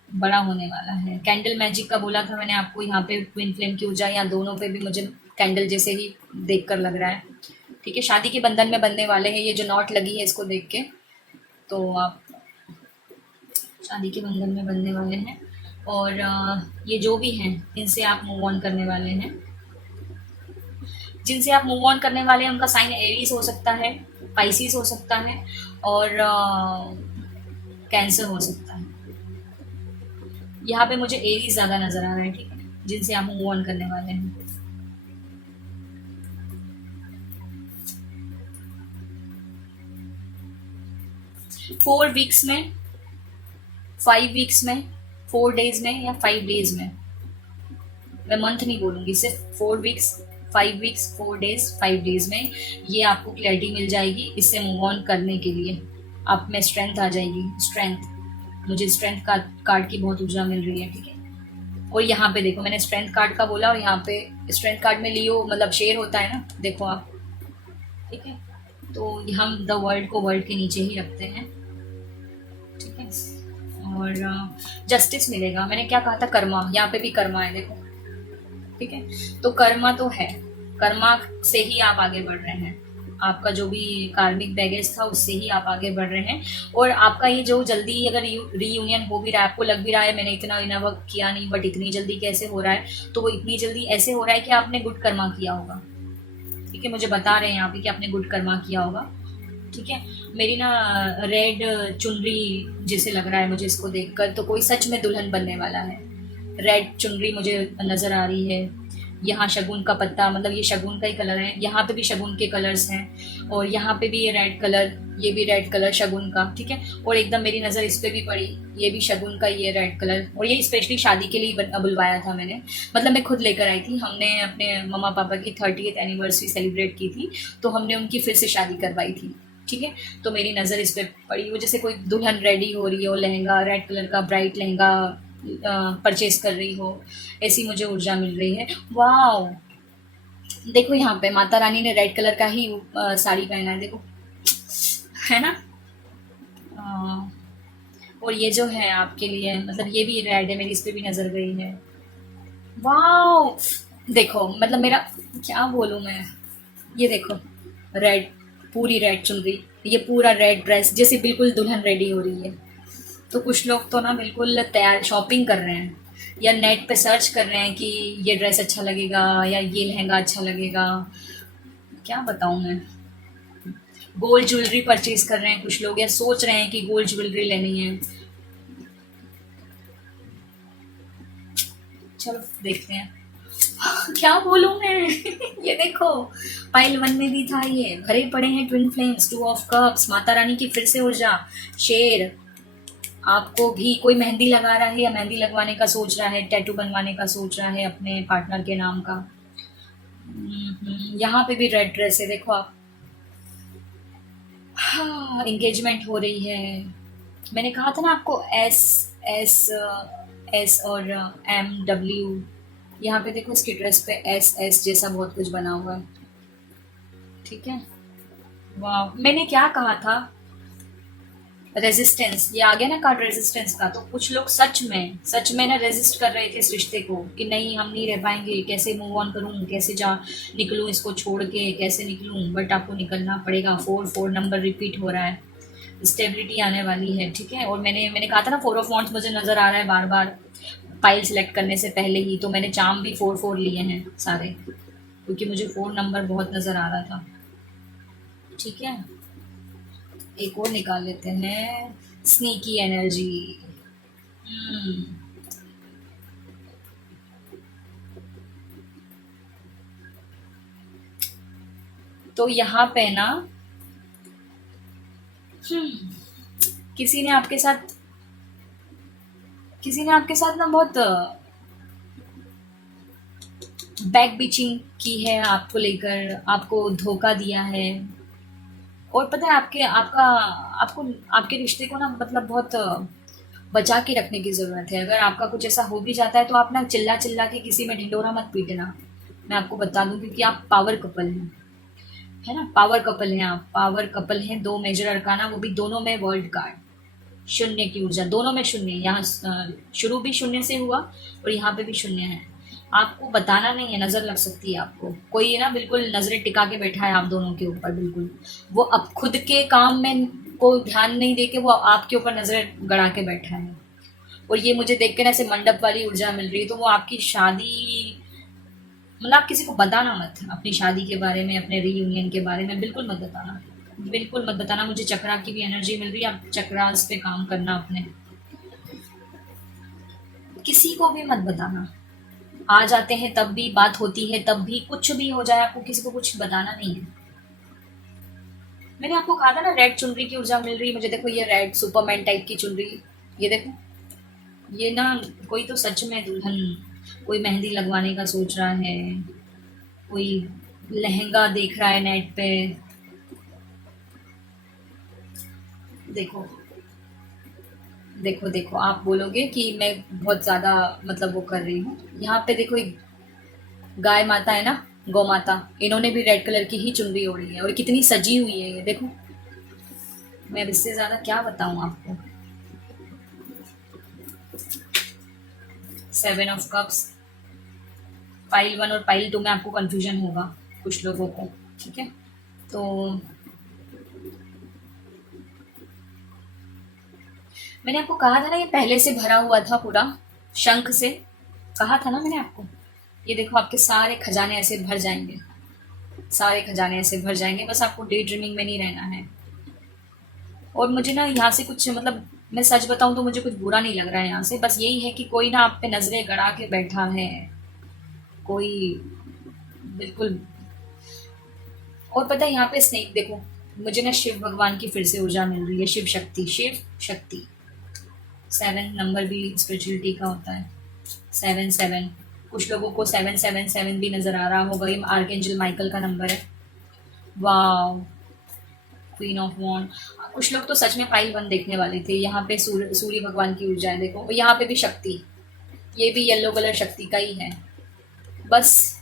बड़ा होने वाला है। कैंडल मैजिक का बोला था मैंने आपको, यहाँ पे ट्विन फ्लेम की ऊर्जा, यहाँ दोनों पे भी मुझे कैंडल जैसे ही देख कर लग रहा है। ठीक है, शादी के बंधन में बंधने वाले हैं। ये जो नॉट लगी है इसको देख के तो आप शादी के बंधन में बंधने वाले हैं। और ये जो भी हैं इनसे आप मूव ऑन करने वाले हैं। जिनसे आप मूव ऑन करने वाले हैं उनका साइन एरीज हो सकता है, पाइसिस हो सकता है, और कैंसर हो सकता है। यहाँ पे मुझे एरीज ज़्यादा नज़र आ रहा है। ठीक है, जिनसे आप मूव ऑन करने वाले हैं। 4 वीक्स में, 5 वीक्स में, 4 डेज में या 5 डेज में, मैं मंथ नहीं बोलूँगी, सिर्फ 4 वीक्स, 5 वीक्स, 4 डेज, 5 डेज में ये आपको क्लैरिटी मिल जाएगी इससे मूव ऑन करने के लिए। आप में स्ट्रेंथ आ जाएगी। स्ट्रेंथ, मुझे स्ट्रेंथ कार्ड की बहुत ऊर्जा मिल रही है। ठीक है, और यहाँ पे देखो मैंने स्ट्रेंथ कार्ड का बोला, और यहाँ पे स्ट्रेंथ कार्ड में लियो मतलब शेर होता है ना, देखो आप। ठीक है, तो हम द वर्ल्ड को वर्ल्ड के नीचे ही रखते हैं। ठीक है, और जस्टिस मिलेगा। मैंने क्या कहा था, कर्मा, यहाँ पे भी कर्मा है देखो। ठीक है, तो कर्मा तो है, कर्मा से ही आप आगे बढ़ रहे हैं। आपका जो भी कार्मिक बैगेज था उससे ही आप आगे बढ़ रहे हैं। और आपका ये जो जल्दी अगर रीयूनियन हो भी रहा है, आपको लग भी रहा है मैंने इतना वर्क किया नहीं, बट इतनी जल्दी कैसे हो रहा है, तो वो इतनी जल्दी ऐसे हो रहा है कि आपने गुड कर्मा किया होगा। ठीक है, मुझे बता रहे हैं यहाँ पे कि आपने गुड कर्मा किया होगा। ठीक है, मेरी ना रेड चुनरी जैसे लग रहा है मुझे इसको देखकर, तो कोई सच में दुल्हन बनने वाला है। रेड चुनरी मुझे नज़र आ रही है। यहाँ शगुन का पत्ता, मतलब ये शगुन का ही कलर है। यहाँ पे भी शगुन के कलर्स हैं, और यहाँ पे भी ये रेड कलर, ये भी रेड कलर शगुन का। ठीक है, और एकदम मेरी नज़र इस पे भी पड़ी, ये भी शगुन का, ये रेड कलर। और ये स्पेशली शादी के लिए बुलवाया था मैंने, मतलब मैं खुद लेकर आई थी। हमने अपने मम्मा पापा की 30th एनिवर्सरी सेलिब्रेट की थी, तो हमने उनकी फिर से शादी करवाई थी। ठीक है, तो मेरी नज़र इस पे पड़ी, वो जैसे कोई दुल्हन रेडी हो रही हो, लहंगा रेड कलर का ब्राइट लहंगा परचेज कर रही हो, ऐसी मुझे ऊर्जा मिल रही है। वाओ, देखो यहाँ पे माता रानी ने रेड कलर का ही साड़ी पहना है, देखो, है ना। अ, और ये जो है आपके लिए, मतलब ये भी रेड है, मेरी इस पे भी नजर गई है। वाओ, देखो मतलब मेरा, क्या बोलूँ मैं, ये देखो रेड, पूरी रेड चुनरी, ये पूरा रेड ड्रेस, जैसे बिल्कुल दुल्हन रेडी हो रही है। तो कुछ लोग तो ना बिल्कुल तैयार शॉपिंग कर रहे हैं, या नेट पे सर्च कर रहे हैं कि ये ड्रेस अच्छा लगेगा या ये लहंगा अच्छा लगेगा। क्या बताऊँ मैं, गोल्ड ज्वेलरी परचेज कर रहे हैं कुछ लोग, या सोच रहे हैं कि गोल्ड ज्वेलरी लेनी है। चलो देखते हैं। क्या बोलूँ मैं। ये देखो, पाइल 1 में भी था, ये भरे पड़े हैं twin flames, 2 of cups, Mata Rani की फिर से ऊर्जा, शेर। आपको भी कोई मेहंदी लगा रहा है या मेहंदी लगवाने का सोच रहा है, टैटू बनवाने का सोच रहा है अपने पार्टनर के नाम का। यहाँ पे भी रेड ड्रेस है, देखो आप। हाँ, एंगेजमेंट हो रही है। मैंने कहा था ना आपको, एस, एस, एस और M W। यहाँ पे देखो इसकी ड्रेस पे एस एस जैसा बहुत कुछ बना हुआ है। ठीक है, वाह, मैंने क्या कहा था, रेजिस्टेंस, ये आ गया ना कार्ड रेजिस्टेंस का। तो कुछ लोग सच में ना रेजिस्ट कर रहे थे इस रिश्ते को, कि नहीं हम नहीं रह पाएंगे, कैसे मूव ऑन करूँ, कैसे जा निकलूँ इसको छोड़ के, कैसे निकलूँ, बट आपको निकलना पड़ेगा। 4 नंबर रिपीट हो रहा है, स्टेबिलिटी आने वाली है। ठीक है, और मैंने मैंने कहा था ना 4 ऑफ वॉन्ड्स मुझे नज़र आ रहा है बार बार, फाइल सिलेक्ट करने से पहले ही। तो मैंने चार्म भी 4 लिए हैं सारे, क्योंकि मुझे 4 नंबर बहुत नज़र आ रहा था। ठीक है, एक और निकाल लेते हैं, स्नीकी एनर्जी। तो यहाँ पे ना, किसी ने आपके साथ किसी ने आपके साथ ना बहुत बैक बिचिंग की है, आपको लेकर आपको धोखा दिया है। और पता है आपके आपका आपको आपके रिश्ते को ना मतलब बहुत बचा के रखने की ज़रूरत है। अगर आपका कुछ ऐसा हो भी जाता है तो आप ना चिल्ला चिल्ला के किसी में ढिंढोरा मत पीटना, मैं आपको बता दूं, क्योंकि आप पावर कपल हैं, है ना, पावर कपल हैं, आप पावर कपल हैं। 2 मेजर अरकाना, वो भी दोनों में वर्ल्ड कार्ड, शून्य की ऊर्जा, दोनों में शून्य। यहाँ शुरू भी शून्य से हुआ और यहाँ पे भी शून्य है। आपको बताना नहीं है, नज़र लग सकती है आपको, कोई है ना बिल्कुल नज़रें टिका के बैठा है आप दोनों के ऊपर, बिल्कुल वो अब खुद के काम में को ध्यान नहीं देके वो आपके ऊपर नज़रें गड़ा के बैठा है। और ये मुझे देख के ना ऐसे मंडप वाली ऊर्जा मिल रही है, तो वो आपकी शादी, मतलब आप किसी को बताना मत अपनी शादी के बारे में, अपने रीयूनियन के बारे में, बिल्कुल मत बताना, बिल्कुल मत बताना। मुझे चक्रा की भी एनर्जी मिल रही है, आप चक्रास पे काम करना अपने, किसी को भी मत बताना। आ जाते हैं तब भी, बात होती है तब भी, कुछ भी हो जाए आपको किसी को कुछ बताना नहीं है। मैंने आपको कहा था ना रेड चुनरी की ऊर्जा मिल रही है मुझे, देखो ये रेड सुपरमैन टाइप की चुनरी, ये देखो, ये ना कोई तो सच में दुल्हन, कोई मेहंदी लगवाने का सोच रहा है, कोई लहंगा देख रहा है नेट पे, देखो देखो देखो, आप बोलोगे कि मैं बहुत ज्यादा मतलब वो कर रही हूँ। यहाँ पे देखो एक गाय माता है ना, गौ माता, इन्होंने भी रेड कलर की ही चुनरी ओढ़ी है और कितनी सजी हुई है ये देखो। मैं अब इससे ज्यादा क्या बताऊं आपको। 7 ऑफ कप्स, पाइल 1 और पाइल 2 में आपको कंफ्यूजन होगा कुछ लोगों को, ठीक है। तो मैंने आपको कहा था ना ये पहले से भरा हुआ था पूरा, शंख से, कहा था ना मैंने आपको। ये देखो आपके सारे खजाने ऐसे भर जाएंगे, सारे खजाने ऐसे भर जाएंगे, बस आपको डे ड्रीमिंग में नहीं रहना है। और मुझे ना यहाँ से कुछ मतलब, मैं सच बताऊं तो मुझे कुछ बुरा नहीं लग रहा है यहाँ से, बस यही है कि कोई ना आप पे नजरें गड़ा के बैठा है, कोई, बिल्कुल। और पता है यहाँ पे स्नेक देखो, मुझे ना शिव भगवान की फिर से ऊर्जा मिल रही है, शिव शक्ति, शिव शक्ति। 7 नंबर भी स्पिरिचुअलिटी का होता है, 7 7, कुछ लोगों को 777 भी नजर आ रहा होगा, ये आर्कएंजल माइकल का नंबर है। वाह, क्वीन ऑफ वॉन्ड। कुछ लोग तो सच में पाइल 1 देखने वाले थे। यहाँ पे सूर्य भगवान की ऊर्जा है देखो, और यहाँ पे भी शक्ति, ये भी येलो कलर शक्ति का ही है बस।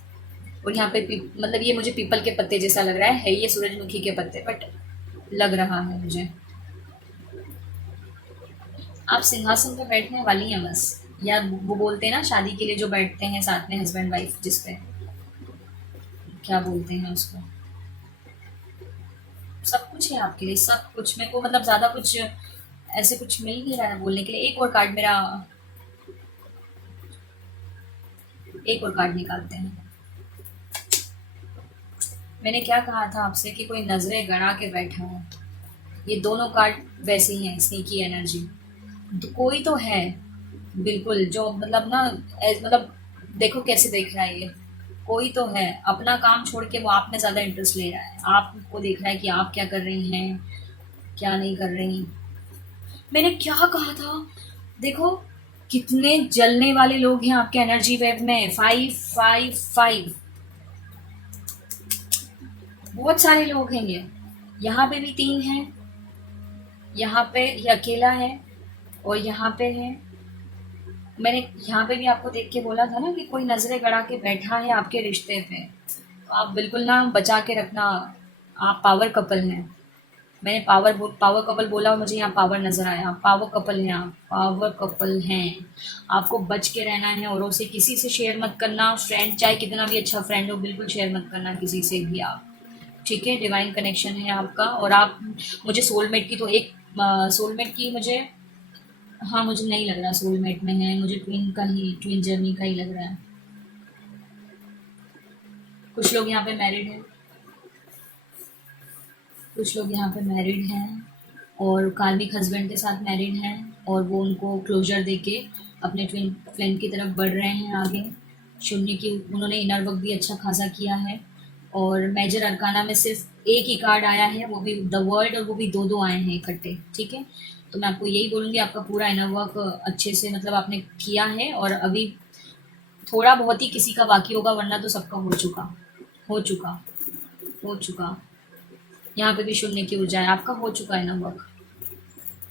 और यहाँ पे मतलब ये मुझे पीपल के पत्ते जैसा लग रहा है ये सूरजमुखी के पत्ते, बट लग रहा है मुझे आप सिंहासन पे बैठने वाली हैं बस। या वो बोलते हैं ना शादी के लिए जो बैठते हैं साथ में हस्बैंड वाइफ, जिसपे क्या बोलते हैं उसको, सब कुछ है आपके लिए, सब कुछ। मेरे को मतलब ज्यादा कुछ ऐसे कुछ मिल नहीं रहा है बोलने के लिए। एक और कार्ड मेरा, एक और कार्ड निकालते हैं। मैंने क्या कहा था आपसे कि कोई नजरें गड़ा के बैठा है, ये दोनों कार्ड वैसे ही हैं, स्नीकी एनर्जी। तो कोई तो है बिल्कुल जो मतलब ना मतलब देखो कैसे देख रहा है ये, कोई तो है अपना काम छोड़ के वो आप में ज्यादा इंटरेस्ट ले रहा है, आपको देख रहा है कि आप क्या कर रही हैं, क्या नहीं कर रही। मैंने क्या कहा था, देखो कितने जलने वाले लोग हैं आपके एनर्जी वेव में। 5 5 5, बहुत सारे लोग हैं ये। यहाँ पे भी 3 हैं, यहाँ पे ये अकेला है और यहाँ पे है। मैंने यहाँ पे भी आपको देख के बोला था ना कि कोई नजरें गड़ा के बैठा है आपके रिश्ते पे, तो आप बिल्कुल ना बचा के रखना। आप पावर कपल हैं, मैंने पावर कपल बोला और मुझे यहाँ पावर नजर आया। पावर कपल हैं आप, पावर कपल हैं। आपको बच के रहना है औरों से, किसी से शेयर मत करना। फ्रेंड चाहे कितना भी अच्छा फ्रेंड हो, बिल्कुल शेयर मत करना किसी से भी आप, ठीक है। डिवाइन कनेक्शन है आपका। और आप, मुझे सोलमेट की तो एक, सोलमेट की मुझे, हाँ मुझे नहीं लग रहा सोलमेट में है, मुझे ट्विन का ही, ट्विन जर्नी का ही लग रहा है। कुछ लोग यहाँ पे मैरिड हैं, कुछ लोग यहाँ पे मैरिड हैं और कार्मिक हस्बैंड के साथ मैरिड हैं, और वो उनको क्लोजर देके अपने ट्विन फ्लेम की तरफ बढ़ रहे हैं आगे। शून्य की उन्होंने इनर वर्क भी अच्छा खासा किया है। और मेजर अरकाना में सिर्फ एक ही कार्ड आया है, वो भी द वर्ल्ड, और वो भी 2 2 आए हैं इकट्ठे, ठीक है। तो मैं आपको यही बोलूँगी आपका पूरा इनर वर्क अच्छे से मतलब आपने किया है, और अभी थोड़ा बहुत ही किसी का बाकी होगा, वरना तो सबका हो चुका, हो चुका, हो चुका। यहाँ पे भी शून्य की ऊर्जा है, आपका हो चुका है ना वर्क,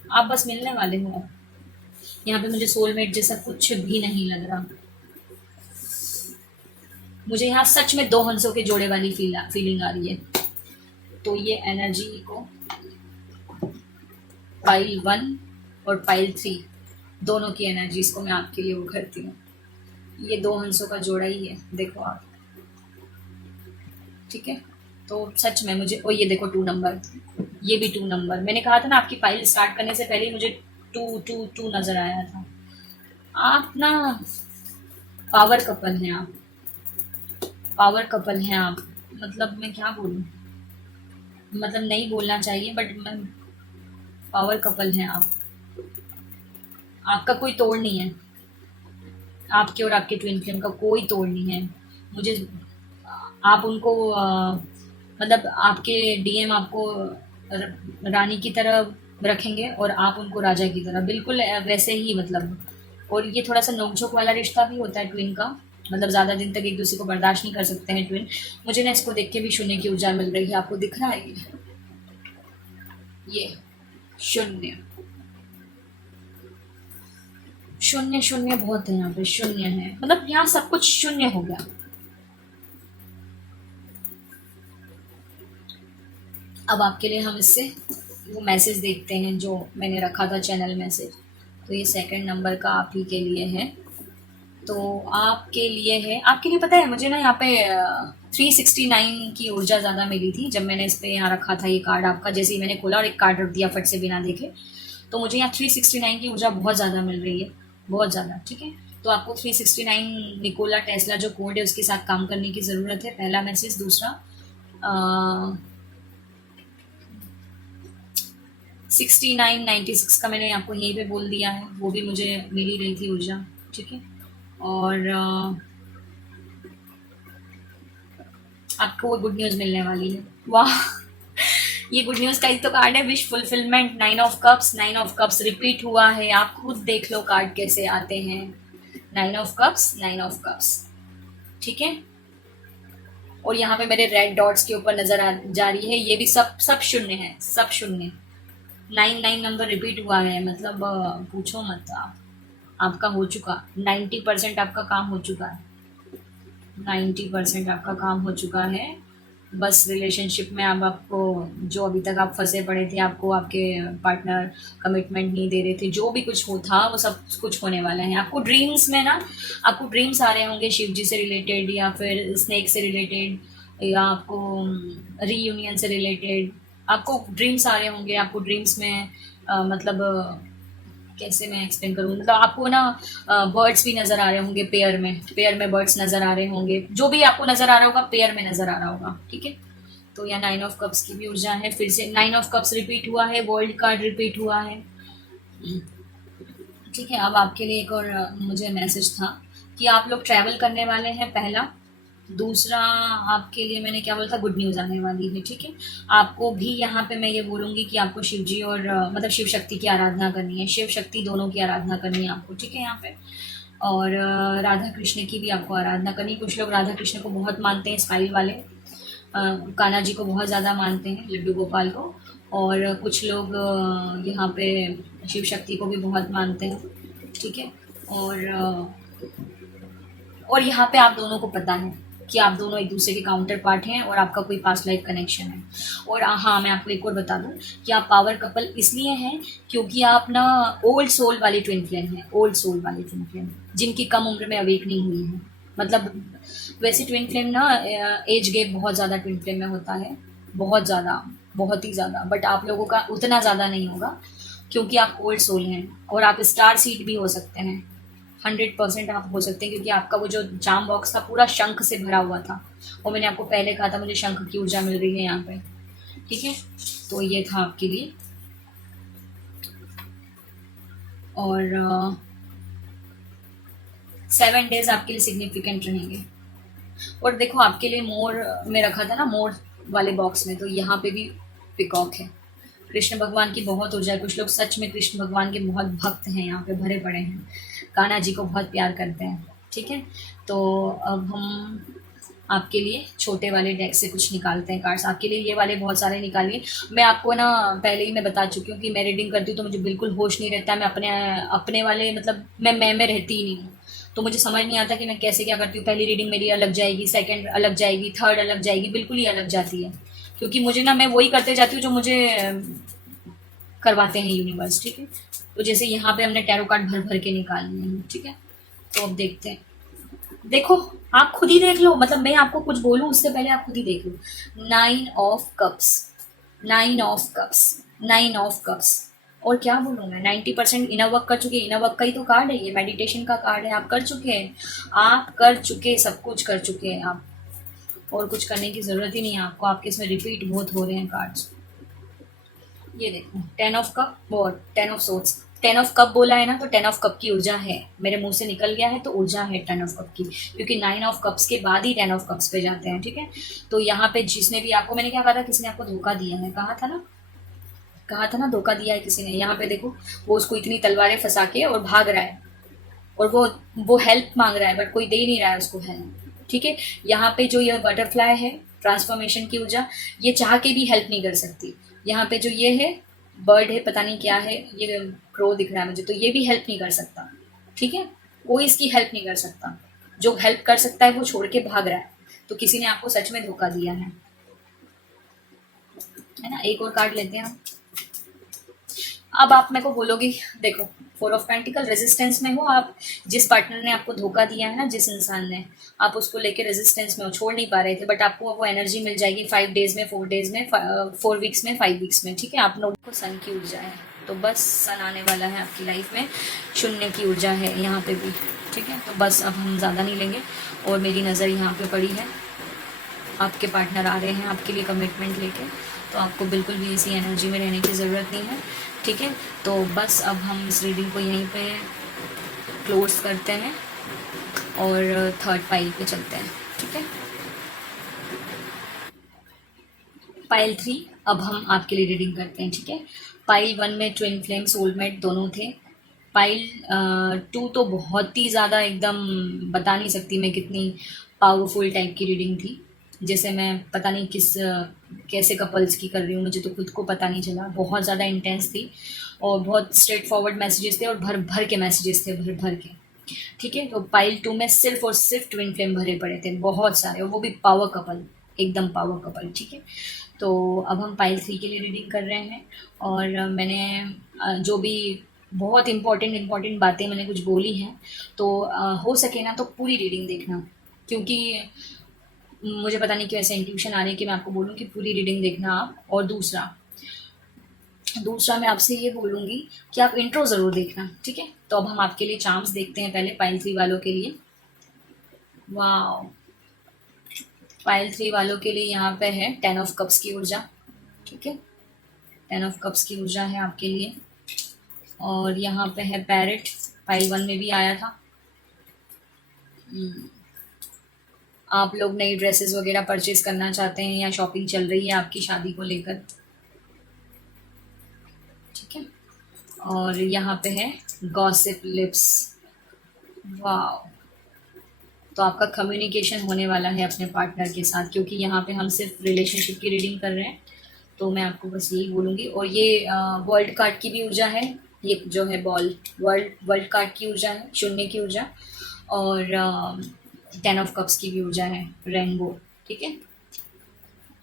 आप बस मिलने वाले हो। यहाँ पे मुझे सोलमेट जैसा कुछ भी नहीं लग रहा। मुझे यहाँ सच में दो हंसों के जोड़े वाली फीलिंग आ रही है। तो ये एनर्जी को पाइल 1 और पाइल 3 दोनों की एनर्जीज को मैं आपके लिए उभरती हूँ। ये दो हंसों का जोड़ा ही है, देखो आप, ठीक है। तो सच में मुझे, और ये देखो 2 नंबर, ये भी 2 नंबर। मैंने कहा था ना आपकी फाइल स्टार्ट करने से पहले ही मुझे 2 नजर आया था। आप ना पावर कपल हैं, आप पावर कपल हैं आप। मतलब मैं क्या बोलूँ, मतलब नहीं बोलना चाहिए बट मैं, पावर कपल हैं आप। आपका कोई तोड़ नहीं है, आपके और आपके ट्विन फ्लेम का कोई तोड़ नहीं है। मुझे आप उनको मतलब आपके डीएम आपको रानी की तरह रखेंगे और आप उनको राजा की तरह, बिल्कुल वैसे ही मतलब। और ये थोड़ा सा नोकझोंक वाला रिश्ता भी होता है ट्विन का, मतलब ज़्यादा दिन तक एक दूसरे को बर्दाश्त नहीं कर सकते हैं ट्विन। मुझे ना इसको देख के भी शून्य की ऊर्जा मिल रही है, आपको दिख रहा है ये शून्य शून्य शून्य बहुत है यहाँ पे, शून्य है, मतलब यहाँ सब कुछ शून्य हो गया। अब आपके लिए हम इससे वो मैसेज देखते हैं जो मैंने रखा था, चैनल मैसेज। तो ये सेकंड नंबर का आप ही के लिए है। तो आपके लिए है, आपके लिए पता है मुझे ना यहाँ पे 369 की ऊर्जा ज़्यादा मिली थी जब मैंने इस पे यहाँ रखा था ये कार्ड आपका। जैसे ही मैंने खोला और एक कार्ड रख दिया फट से बिना देखे, तो मुझे यहाँ 369 की ऊर्जा बहुत ज़्यादा मिल रही है, बहुत ज़्यादा, ठीक है। तो आपको 369 निकोला टेस्ला जो कोड है उसके साथ काम करने की ज़रूरत है, पहला मैसेज। दूसरा 6996 का मैंने आपको यहीं पे बोल दिया है, वो भी मुझे मिल ही रही थी ऊर्जा, ठीक है। और आपको वो गुड न्यूज़ मिलने वाली है, वाह। ये गुड न्यूज़ का ही तो कार्ड है, wish fulfilment, 9 of cups. 9 of cups repeat हुआ है, आप खुद देख लो कार्ड कैसे आते हैं। 9 ऑफ कप्स, 9 ऑफ कप्स, ठीक है। और यहाँ पे मेरे रेड डॉट्स के ऊपर नजर आ जा रही है, ये भी सब सब शून्य है, सब शून्य। 9 नंबर रिपीट हुआ है, मतलब पूछो मत आप। आपका हो चुका 90% आपका काम हो चुका है, 90% आपका काम हो चुका है। बस रिलेशनशिप में अब आपको, जो अभी तक आप फंसे पड़े थे, आपको आपके पार्टनर कमिटमेंट नहीं दे रहे थे, जो भी कुछ हो था वो सब कुछ होने वाला है। आपको ड्रीम्स में ना, आपको ड्रीम्स आ रहे होंगे शिव जी से रिलेटेड, या फिर स्नेक से रिलेटेड, या आपको रीयूनियन से रिलेटेड आपको ड्रीम्स आ रहे होंगे। आपको ड्रीम्स में मतलब कैसे मैं एक्सप्लेन करूँ, मतलब आपको ना बर्ड्स भी नज़र आ रहे होंगे, पेयर में बर्ड्स नज़र आ रहे होंगे, जो भी आपको नज़र आ रहा होगा पेयर में नज़र आ रहा होगा, ठीक है। तो यहाँ 9 ऑफ कप्स की भी ऊर्जा है, फिर से 9 ऑफ कप्स रिपीट हुआ है, वर्ल्ड कार्ड रिपीट हुआ है, ठीक है। अब आपके लिए एक और मुझे मैसेज था कि आप लोग ट्रैवल करने वाले हैं, पहला। दूसरा आपके लिए मैंने क्या बोला था, गुड न्यूज़ आने वाली है, ठीक है। आपको भी यहाँ पे मैं ये बोलूँगी कि आपको शिव जी और मतलब शिव शक्ति की आराधना करनी है, शिव शक्ति दोनों की आराधना करनी है आपको, ठीक है यहाँ पे। और राधा कृष्ण की भी आपको आराधना करनी है। कुछ लोग राधा कृष्ण को बहुत मानते हैं, स्माइल वाले, कान्हा जी को बहुत ज़्यादा मानते हैं, लड्डू गोपाल को। और कुछ लोग यहाँ पे शिव शक्ति को भी बहुत मानते हैं, ठीक है। और यहाँ पे आप दोनों को पता है कि आप दोनों एक दूसरे के काउंटर पार्ट हैं और आपका कोई पास्ट लाइफ कनेक्शन है। और हाँ, मैं आपको एक और बता दूं कि आप पावर कपल इसलिए हैं क्योंकि आप ना ओल्ड सोल वाली ट्विन फ्लेम हैं, ओल्ड सोल वाली ट्विन फ्लेम जिनकी कम उम्र में अवेकनिंग हुई है। मतलब वैसे ट्विन फ्लेम ना एज गैप बहुत ज़्यादा ट्विन फ्लेम में होता है, बहुत ज़्यादा, बहुत ही ज़्यादा, बट आप लोगों का उतना ज़्यादा नहीं होगा क्योंकि आप ओल्ड सोल हैं। और आप स्टार सीड भी हो सकते हैं, 100% आप हो सकते हैं, क्योंकि आपका वो जो जाम बॉक्स था पूरा शंख से भरा हुआ था, और मैंने आपको पहले कहा था मुझे शंख की ऊर्जा मिल रही है यहाँ पे, ठीक है। तो ये था आपके लिए। और 7 डेज आपके लिए सिग्निफिकेंट रहेंगे। और देखो आपके लिए मोर में रखा था ना, मोर वाले बॉक्स में, तो यहाँ पे भी पिकॉक है। कृष्ण भगवान की बहुत ऊर्जा है, कुछ लोग सच में कृष्ण भगवान के बहुत भक्त हैं, यहाँ पे भरे पड़े हैं, कान्हा जी को बहुत प्यार करते हैं, ठीक है। तो अब हम आपके लिए छोटे वाले डेक से कुछ निकालते हैं कार्ड्स। आपके लिए ये वाले बहुत सारे निकालिए। मैं आपको ना पहले ही मैं बता चुकी हूँ कि मैं रीडिंग करती हूँ तो मुझे बिल्कुल होश नहीं रहता। मैं अपने अपने वाले मतलब मैं रहती ही नहीं हूँ, तो मुझे समझ नहीं आता कि मैं कैसे क्या करती हूँ। पहली रीडिंग मेरी अलग जाएगी, सेकंड अलग जाएगी, थर्ड अलग जाएगी, बिल्कुल ही अलग जाती है, क्योंकि मुझे ना मैं वही करते जाती हूँ जो मुझे करवाते हैं यूनिवर्स। ठीक है, तो जैसे यहाँ पे हमने टैरो कार्ड भर भर के निकाल लिए हैं। ठीक है, तो अब देखते हैं। देखो, आप खुद ही देख लो, मतलब मैं आपको कुछ बोलूं उससे पहले आप खुद ही देख लो। 9 of cups, 9 of cups, 9 of cups. और क्या बोलूँ मैं, 90% इनर वर्क कर चुके हैं। इनर वर्क का ही तो कार्ड है ये, मेडिटेशन का कार्ड है। आप कर चुके हैं, आप कर चुके, सब कुछ कर चुके हैं आप, और कुछ करने की ज़रूरत ही नहीं है आपको। आपके इसमें रिपीट बहुत हो रहे हैं कार्ड्स। ये देखो, 10 ऑफ कप और 10 ऑफ सोर्ड्स। 10 ऑफ कप बोला है ना, तो 10 ऑफ कप की ऊर्जा है, मेरे मुंह से निकल गया है तो ऊर्जा है 10 ऑफ कप की, क्योंकि 9 ऑफ कप्स के बाद ही 10 ऑफ कप्स पे जाते हैं। ठीक है, तो यहाँ पे जिसने भी आपको, मैंने क्या कहा था, किसी ने आपको धोखा दिया है, कहा था ना धोखा दिया है किसी ने। यहाँ पे देखो, वो उसको इतनी तलवारें फंसा के और भाग रहा है, और वो हेल्प मांग रहा है, बट कोई दे नहीं रहा है उसको हेल्प। ठीक है, यहाँ पे जो ये बटरफ्लाई है, ट्रांसफॉर्मेशन की ऊर्जा, ये चाह के भी हेल्प नहीं कर सकती। यहाँ पे जो ये है बर्ड है, पता नहीं क्या है, ये क्रो दिख रहा है मुझे, तो ये भी हेल्प नहीं कर सकता। ठीक है, कोई इसकी हेल्प नहीं कर सकता। जो हेल्प कर सकता है वो छोड़ के भाग रहा है, तो किसी ने आपको सच में धोखा दिया है ना। एक और कार्ड लेते हैं हम। अब आप मेरे को बोलोगे, देखो 4 ऑफ पेंटिकल, रेजिस्टेंस में हो आप। जिस पार्टनर ने आपको धोखा दिया है ना, जिस इंसान ने, आप उसको लेके रेजिस्टेंस में हो, छोड़ नहीं पा रहे थे, बट आपको वो एनर्जी मिल जाएगी 5 डेज में, 4 डेज में, 4 वीक्स में, 5 वीक्स में। ठीक है, आप लोगों को सन की ऊर्जा है, तो बस सन आने वाला है आपकी लाइफ में। शून्य की ऊर्जा है यहाँ पे भी। ठीक है, तो बस अब हम ज़्यादा नहीं लेंगे, और मेरी नज़र यहाँ पे पड़ी है, आपके पार्टनर आ रहे हैं आपके लिए कमिटमेंट लेके, तो आपको बिल्कुल भी इसी एनर्जी में रहने की ज़रूरत नहीं है। ठीक है, तो बस अब हम इस रीडिंग को यहीं पे क्लोज करते हैं और थर्ड पाइल पे चलते हैं। ठीक है, पाइल 3 अब हम आपके लिए रीडिंग करते हैं। ठीक है, पाइल 1 में ट्विन फ्लेम सोलमेट दोनों थे। पाइल 2 तो बहुत ही ज़्यादा, एकदम बता नहीं सकती मैं कितनी पावरफुल टाइप की रीडिंग थी। जैसे मैं पता नहीं कैसे कपल्स की कर रही हूँ, मुझे तो खुद को पता नहीं चला। बहुत ज़्यादा इंटेंस थी, और बहुत स्ट्रेट फॉरवर्ड मैसेजेस थे, और भर भर के मैसेजेस थे, भर भर के। ठीक है, तो पाइल 2 में सिर्फ और सिर्फ ट्विन फ्लेम भरे पड़े थे, बहुत सारे, और वो भी पावर कपल, एकदम पावर कपल। ठीक है, तो अब हम पाइल 3 के लिए रीडिंग कर रहे हैं, और मैंने जो भी बहुत इंपॉर्टेंट बातें मैंने कुछ बोली हैं, तो हो सके ना तो पूरी रीडिंग देखना, क्योंकि मुझे पता नहीं क्यों ऐसे इंट्यूशन आ रही है कि मैं आपको बोलूँ कि पूरी रीडिंग देखना आप। और दूसरा मैं आपसे ये बोलूँगी कि आप इंट्रो ज़रूर देखना। ठीक है, तो अब हम आपके लिए चार्म्स देखते हैं पहले पाइल 3 वालों के लिए। वाह, पाइल 3 वालों के लिए यहाँ पे है 10 ऑफ कप्स की ऊर्जा। ठीक है, 10 ऑफ कप्स की ऊर्जा है आपके लिए, और यहाँ पे है पैरेट, पाइल 1 में भी आया था। आप लोग नई ड्रेसेस वगैरह परचेज करना चाहते हैं, या शॉपिंग चल रही है आपकी शादी को लेकर। ठीक है, और यहाँ पे है गॉसिप लिप्स। वाह, तो आपका कम्युनिकेशन होने वाला है अपने पार्टनर के साथ, क्योंकि यहाँ पे हम सिर्फ रिलेशनशिप की रीडिंग कर रहे हैं, तो मैं आपको बस यही बोलूँगी। और ये वर्ल्ड कार्ड की भी ऊर्जा है, ये जो है बॉल, वर्ल्ड कार्ड की ऊर्जा है, शून्य की ऊर्जा, और 10 ऑफ कप्स की भी ऊर्जा है, रेनबो। ठीक है,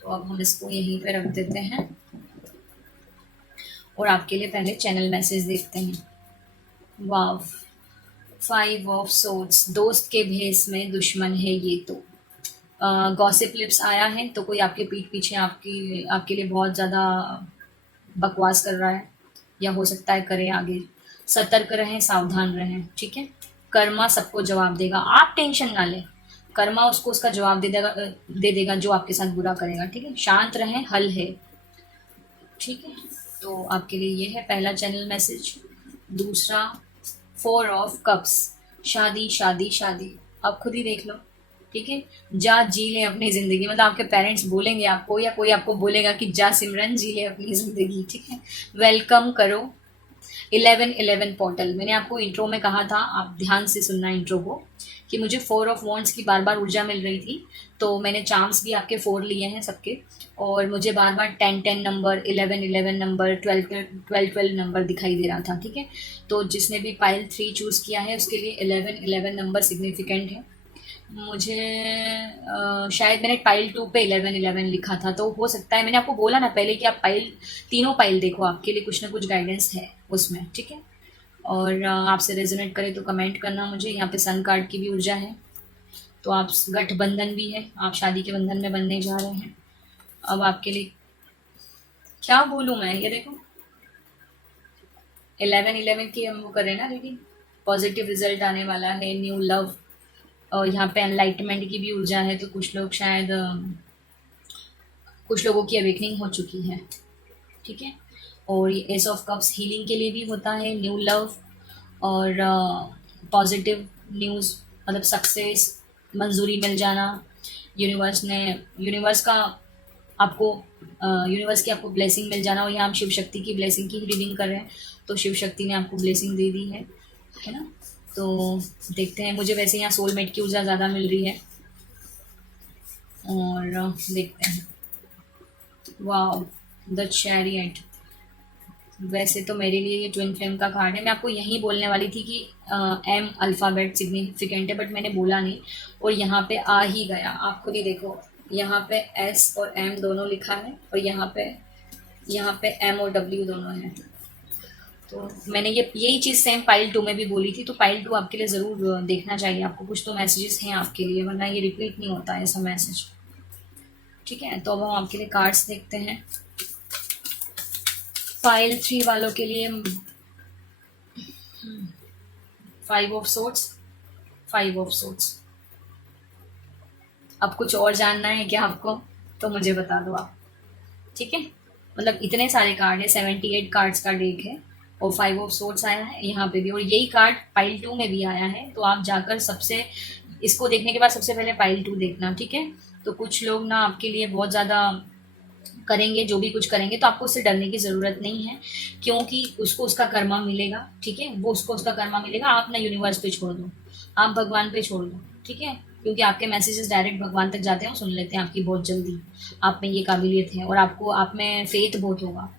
तो अब हम इसको यहीं पे रख देते हैं, और आपके लिए पहले चैनल मैसेज देखते हैं। वाव, 5 ऑफ सोर्ड्स, दोस्त के भेस में दुश्मन है ये तो। गॉसिप लिप्स आया है, तो कोई आपके पीठ पीछे आपके लिए बहुत ज़्यादा बकवास कर रहा है, या हो सकता है करे आगे। सतर्क रहें, सावधान रहें। ठीक है, कर्मा सबको जवाब देगा, आप टेंशन ना लें, कर्मा उसको उसका जवाब दे देगा जो आपके साथ बुरा करेगा। ठीक है, शांत रहें, हल है। ठीक है, तो आपके लिए ये है पहला चैनल मैसेज। दूसरा 4 ऑफ कप्स, शादी शादी शादी, आप खुद ही देख लो। ठीक है, जा जी ले अपनी ज़िंदगी, मतलब आपके पेरेंट्स बोलेंगे आपको, या कोई आपको बोलेगा कि जा सिमरन जी ले अपनी ज़िंदगी। ठीक है, वेलकम करो, 1111 पोर्टल, मैंने आपको इंट्रो में कहा था, आप ध्यान से सुनना इंट्रो को, कि मुझे 4 ऑफ वॉन्ड्स की बार बार ऊर्जा मिल रही थी। तो मैंने चार्म्स भी आपके 4 लिए हैं सबके, और मुझे बार बार 10-10 नंबर, 11-11 नंबर, 12-12 नंबर दिखाई दे रहा था। ठीक है, तो जिसने भी पाइल 3 चूज़ किया है उसके लिए 11-11 नंबर सिग्निफिकेंट है। मुझे शायद मैंने पाइल 2 पे 11-11 लिखा था, तो हो सकता है, मैंने आपको बोला ना पहले कि आप तीनों पाइल देखो, आपके लिए कुछ ना कुछ गाइडेंस है उसमें। ठीक है, और आपसे रेजोनेट करे तो कमेंट करना मुझे। यहाँ पे सन कार्ड की भी ऊर्जा है, तो आप गठबंधन भी है, आप शादी के बंधन में बनने जा रहे हैं। अब आपके लिए क्या बोलूँ मैं, ये देखो 11-11 की हम वो कर रहे हैं ना रीडिंग, पॉजिटिव रिजल्ट आने वाला है, न्यू लव, और यहाँ पे एनलाइटमेंट की भी ऊर्जा है। तो कुछ लोग शायद कुछ लोगों की अवेकनिंग हो चुकी है। ठीक है, और ये एस ऑफ कप्स हीलिंग के लिए भी होता है, न्यू लव और पॉजिटिव न्यूज़, मतलब सक्सेस, मंजूरी मिल जाना, यूनिवर्स का आपको यूनिवर्स की आपको ब्लेसिंग मिल जाना। और यहाँ हम शिव शक्ति की ब्लेसिंग की ही रीडिंग कर रहे हैं, तो शिव शक्ति ने आपको ब्लेसिंग दे दी है ना। तो देखते हैं, मुझे वैसे यहाँ सोलमेट की ऊर्जा ज़्यादा मिल रही है, और देखते हैं। वाह, द चैरियट, वैसे तो मेरे लिए ये ट्विन फ्लेम का कार्ड है। मैं आपको यही बोलने वाली थी कि एम अल्फ़ाबेट सिग्निफिकेंट है, बट मैंने बोला नहीं, और यहाँ पे आ ही गया। आप खुद ही देखो, यहाँ पे एस और एम दोनों लिखा है, और यहाँ पे एम और डब्ल्यू दोनों हैं। तो मैंने यही चीज़ सेम पाइल 2 में भी बोली थी, तो पाइल 2 आपके लिए ज़रूर देखना चाहिए आपको, कुछ तो मैसेजेस हैं आपके लिए, वरना ये रिपीट नहीं होता है ऐसा मैसेज। ठीक है, तो अब हम आपके लिए कार्ड्स देखते हैं। पाइल 3 वालों के लिए 5 ऑफ सोर्ट्स, 5 ऑफ सोर्ट्स। अब कुछ और जानना है क्या आपको, तो मुझे बता दो आप। ठीक है, मतलब इतने सारे कार्ड है, 78 कार्ड्स का डेक है, और 5 ऑफ सोर्ट्स आया है यहाँ पे भी, और यही कार्ड पाइल 2 में भी आया है। तो आप जाकर सबसे इसको देखने के बाद सबसे पहले पाइल 2 देखना। ठीक है, तो कुछ लोग ना आपके लिए बहुत ज़्यादा करेंगे, जो भी कुछ करेंगे, तो आपको उससे डरने की ज़रूरत नहीं है, क्योंकि उसको उसका कर्मा मिलेगा। ठीक है, वो उसको उसका कर्मा मिलेगा। आप ना यूनिवर्स पे छोड़ दो, आप भगवान पे छोड़ दो। ठीक है, क्योंकि आपके मैसेजेस डायरेक्ट भगवान तक जाते हैं, सुन लेते हैं आपकी बहुत जल्दी। आप में ये काबिलियत है, और आपको आप में फेथ बहुत होगा,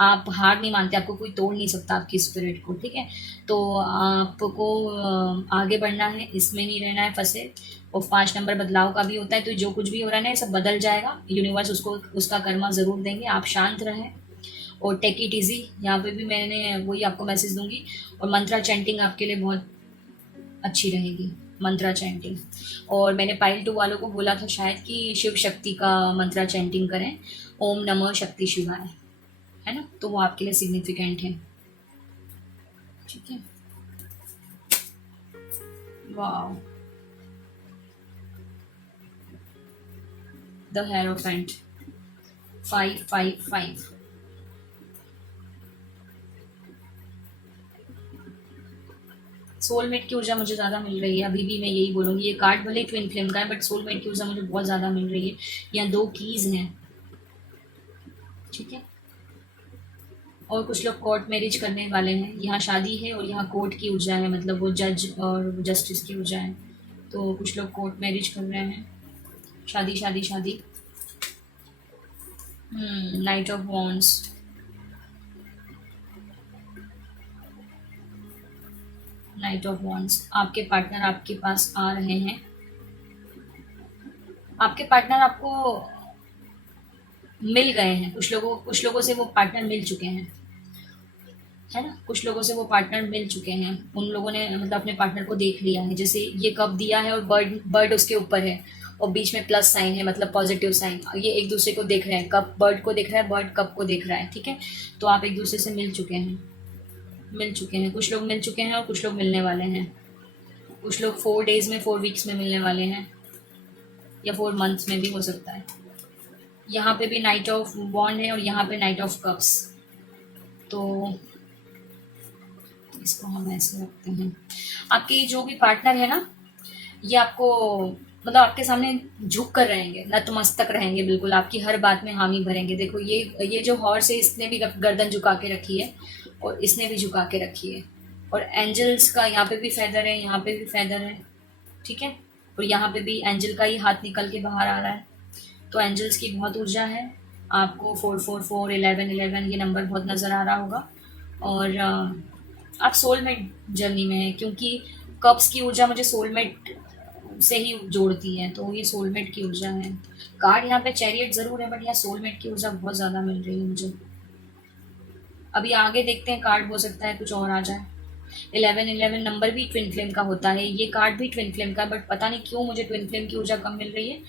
आप हार नहीं मानते, आपको कोई तोड़ नहीं सकता आपकी स्पिरिट को। ठीक है, तो आपको आगे बढ़ना है, इसमें नहीं रहना है फंसे। और 5 नंबर बदलाव का भी होता है, तो जो कुछ भी हो रहा है ना, ये सब बदल जाएगा, यूनिवर्स उसको उसका कर्मा ज़रूर देंगे। आप शांत रहें और टेक इट ईजी। यहाँ पे भी मैंने वही आपको मैसेज दूंगी, और मंत्रा चैंटिंग आपके लिए बहुत अच्छी रहेगी, मंत्रा चैंटिंग। और मैंने पाइल 2 वालों को बोला था शायद कि शिव शक्ति का मंत्रा चैंटिंग करें, ओम नमः शक्ति शिवाय, है ना, तो वो आपके लिए सिग्निफिकेंट है। ठीक है, वाह, द हेरोफेंट, 555। सोलमेट की ऊर्जा मुझे ज़्यादा मिल रही है, अभी भी मैं यही बोलूँगी। ये कार्ड भले ट्विन फ्लेम का है, बट सोलमेट की ऊर्जा मुझे बहुत ज़्यादा मिल रही है। यहाँ 2 कीज़ हैं। ठीक है, और कुछ लोग कोर्ट मैरिज करने वाले हैं, यहाँ शादी है और यहाँ कोर्ट की ऊर्जा है, मतलब वो जज और जस्टिस की ऊर्जा है। तो कुछ लोग कोर्ट मैरिज कर रहे हैं, शादी शादी शादी। Night of wands, night of wands, आपके पार्टनर आपके पास आ रहे हैं, आपके पार्टनर आपको मिल गए हैं। कुछ लोगों से वो पार्टनर मिल चुके हैं, है ना, कुछ लोगों से वो पार्टनर मिल चुके हैं। उन लोगों ने मतलब अपने पार्टनर को देख लिया है, जैसे ये कप दिया है और बर्ड उसके ऊपर है, और बीच में प्लस साइन है, मतलब पॉजिटिव साइन। ये एक दूसरे को देख रहे हैं, कप बर्ड को देख रहा है, बर्ड कप को देख रहा है। ठीक है, तो आप एक दूसरे से मिल चुके हैं, कुछ लोग मिल चुके हैं, और कुछ लोग मिलने वाले हैं। कुछ लोग 4 डेज में, 4 वीक्स में मिलने वाले हैं, या 4 मंथ्स में भी हो सकता है। यहाँ पे भी नाइट ऑफ वॉन्ड है, और यहाँ पे नाइट ऑफ कप्स। तो इसको हम ऐसे रखते हैं। आपके जो भी पार्टनर है ना, ये आपको मतलब आपके सामने झुक कर रहेंगे, नतमस्तक रहेंगे, बिल्कुल आपकी हर बात में हामी भरेंगे। देखो ये जो हॉर्स है, इसने भी गर्दन झुका के रखी है, और इसने भी झुका के रखी है। और एंजल्स का यहाँ पे भी फेदर है, यहाँ पे भी फेदर है, ठीक है। और यहाँ पे भी एंजल का ही हाथ निकल के बाहर आ रहा है। तो एंजल्स की बहुत ऊर्जा है। आपको 444, 1111 ये नंबर बहुत नज़र आ रहा होगा। और आप सोलमेट जर्नी में हैं, क्योंकि कप्स की ऊर्जा मुझे सोलमेट से ही जोड़ती है, तो ये सोलमेट की ऊर्जा है। कार्ड यहाँ पे चैरियट ज़रूर है, बट यहाँ सोलमेट की ऊर्जा बहुत ज़्यादा मिल रही है मुझे। अभी आगे देखते हैं, कार्ड हो सकता है कुछ और आ जाए। 1111 नंबर भी ट्विन फ्लेम का होता है, ये कार्ड भी ट्विन फ्लेम का, बट पता नहीं क्यों मुझे ट्विन फ्लेम की ऊर्जा कम मिल रही है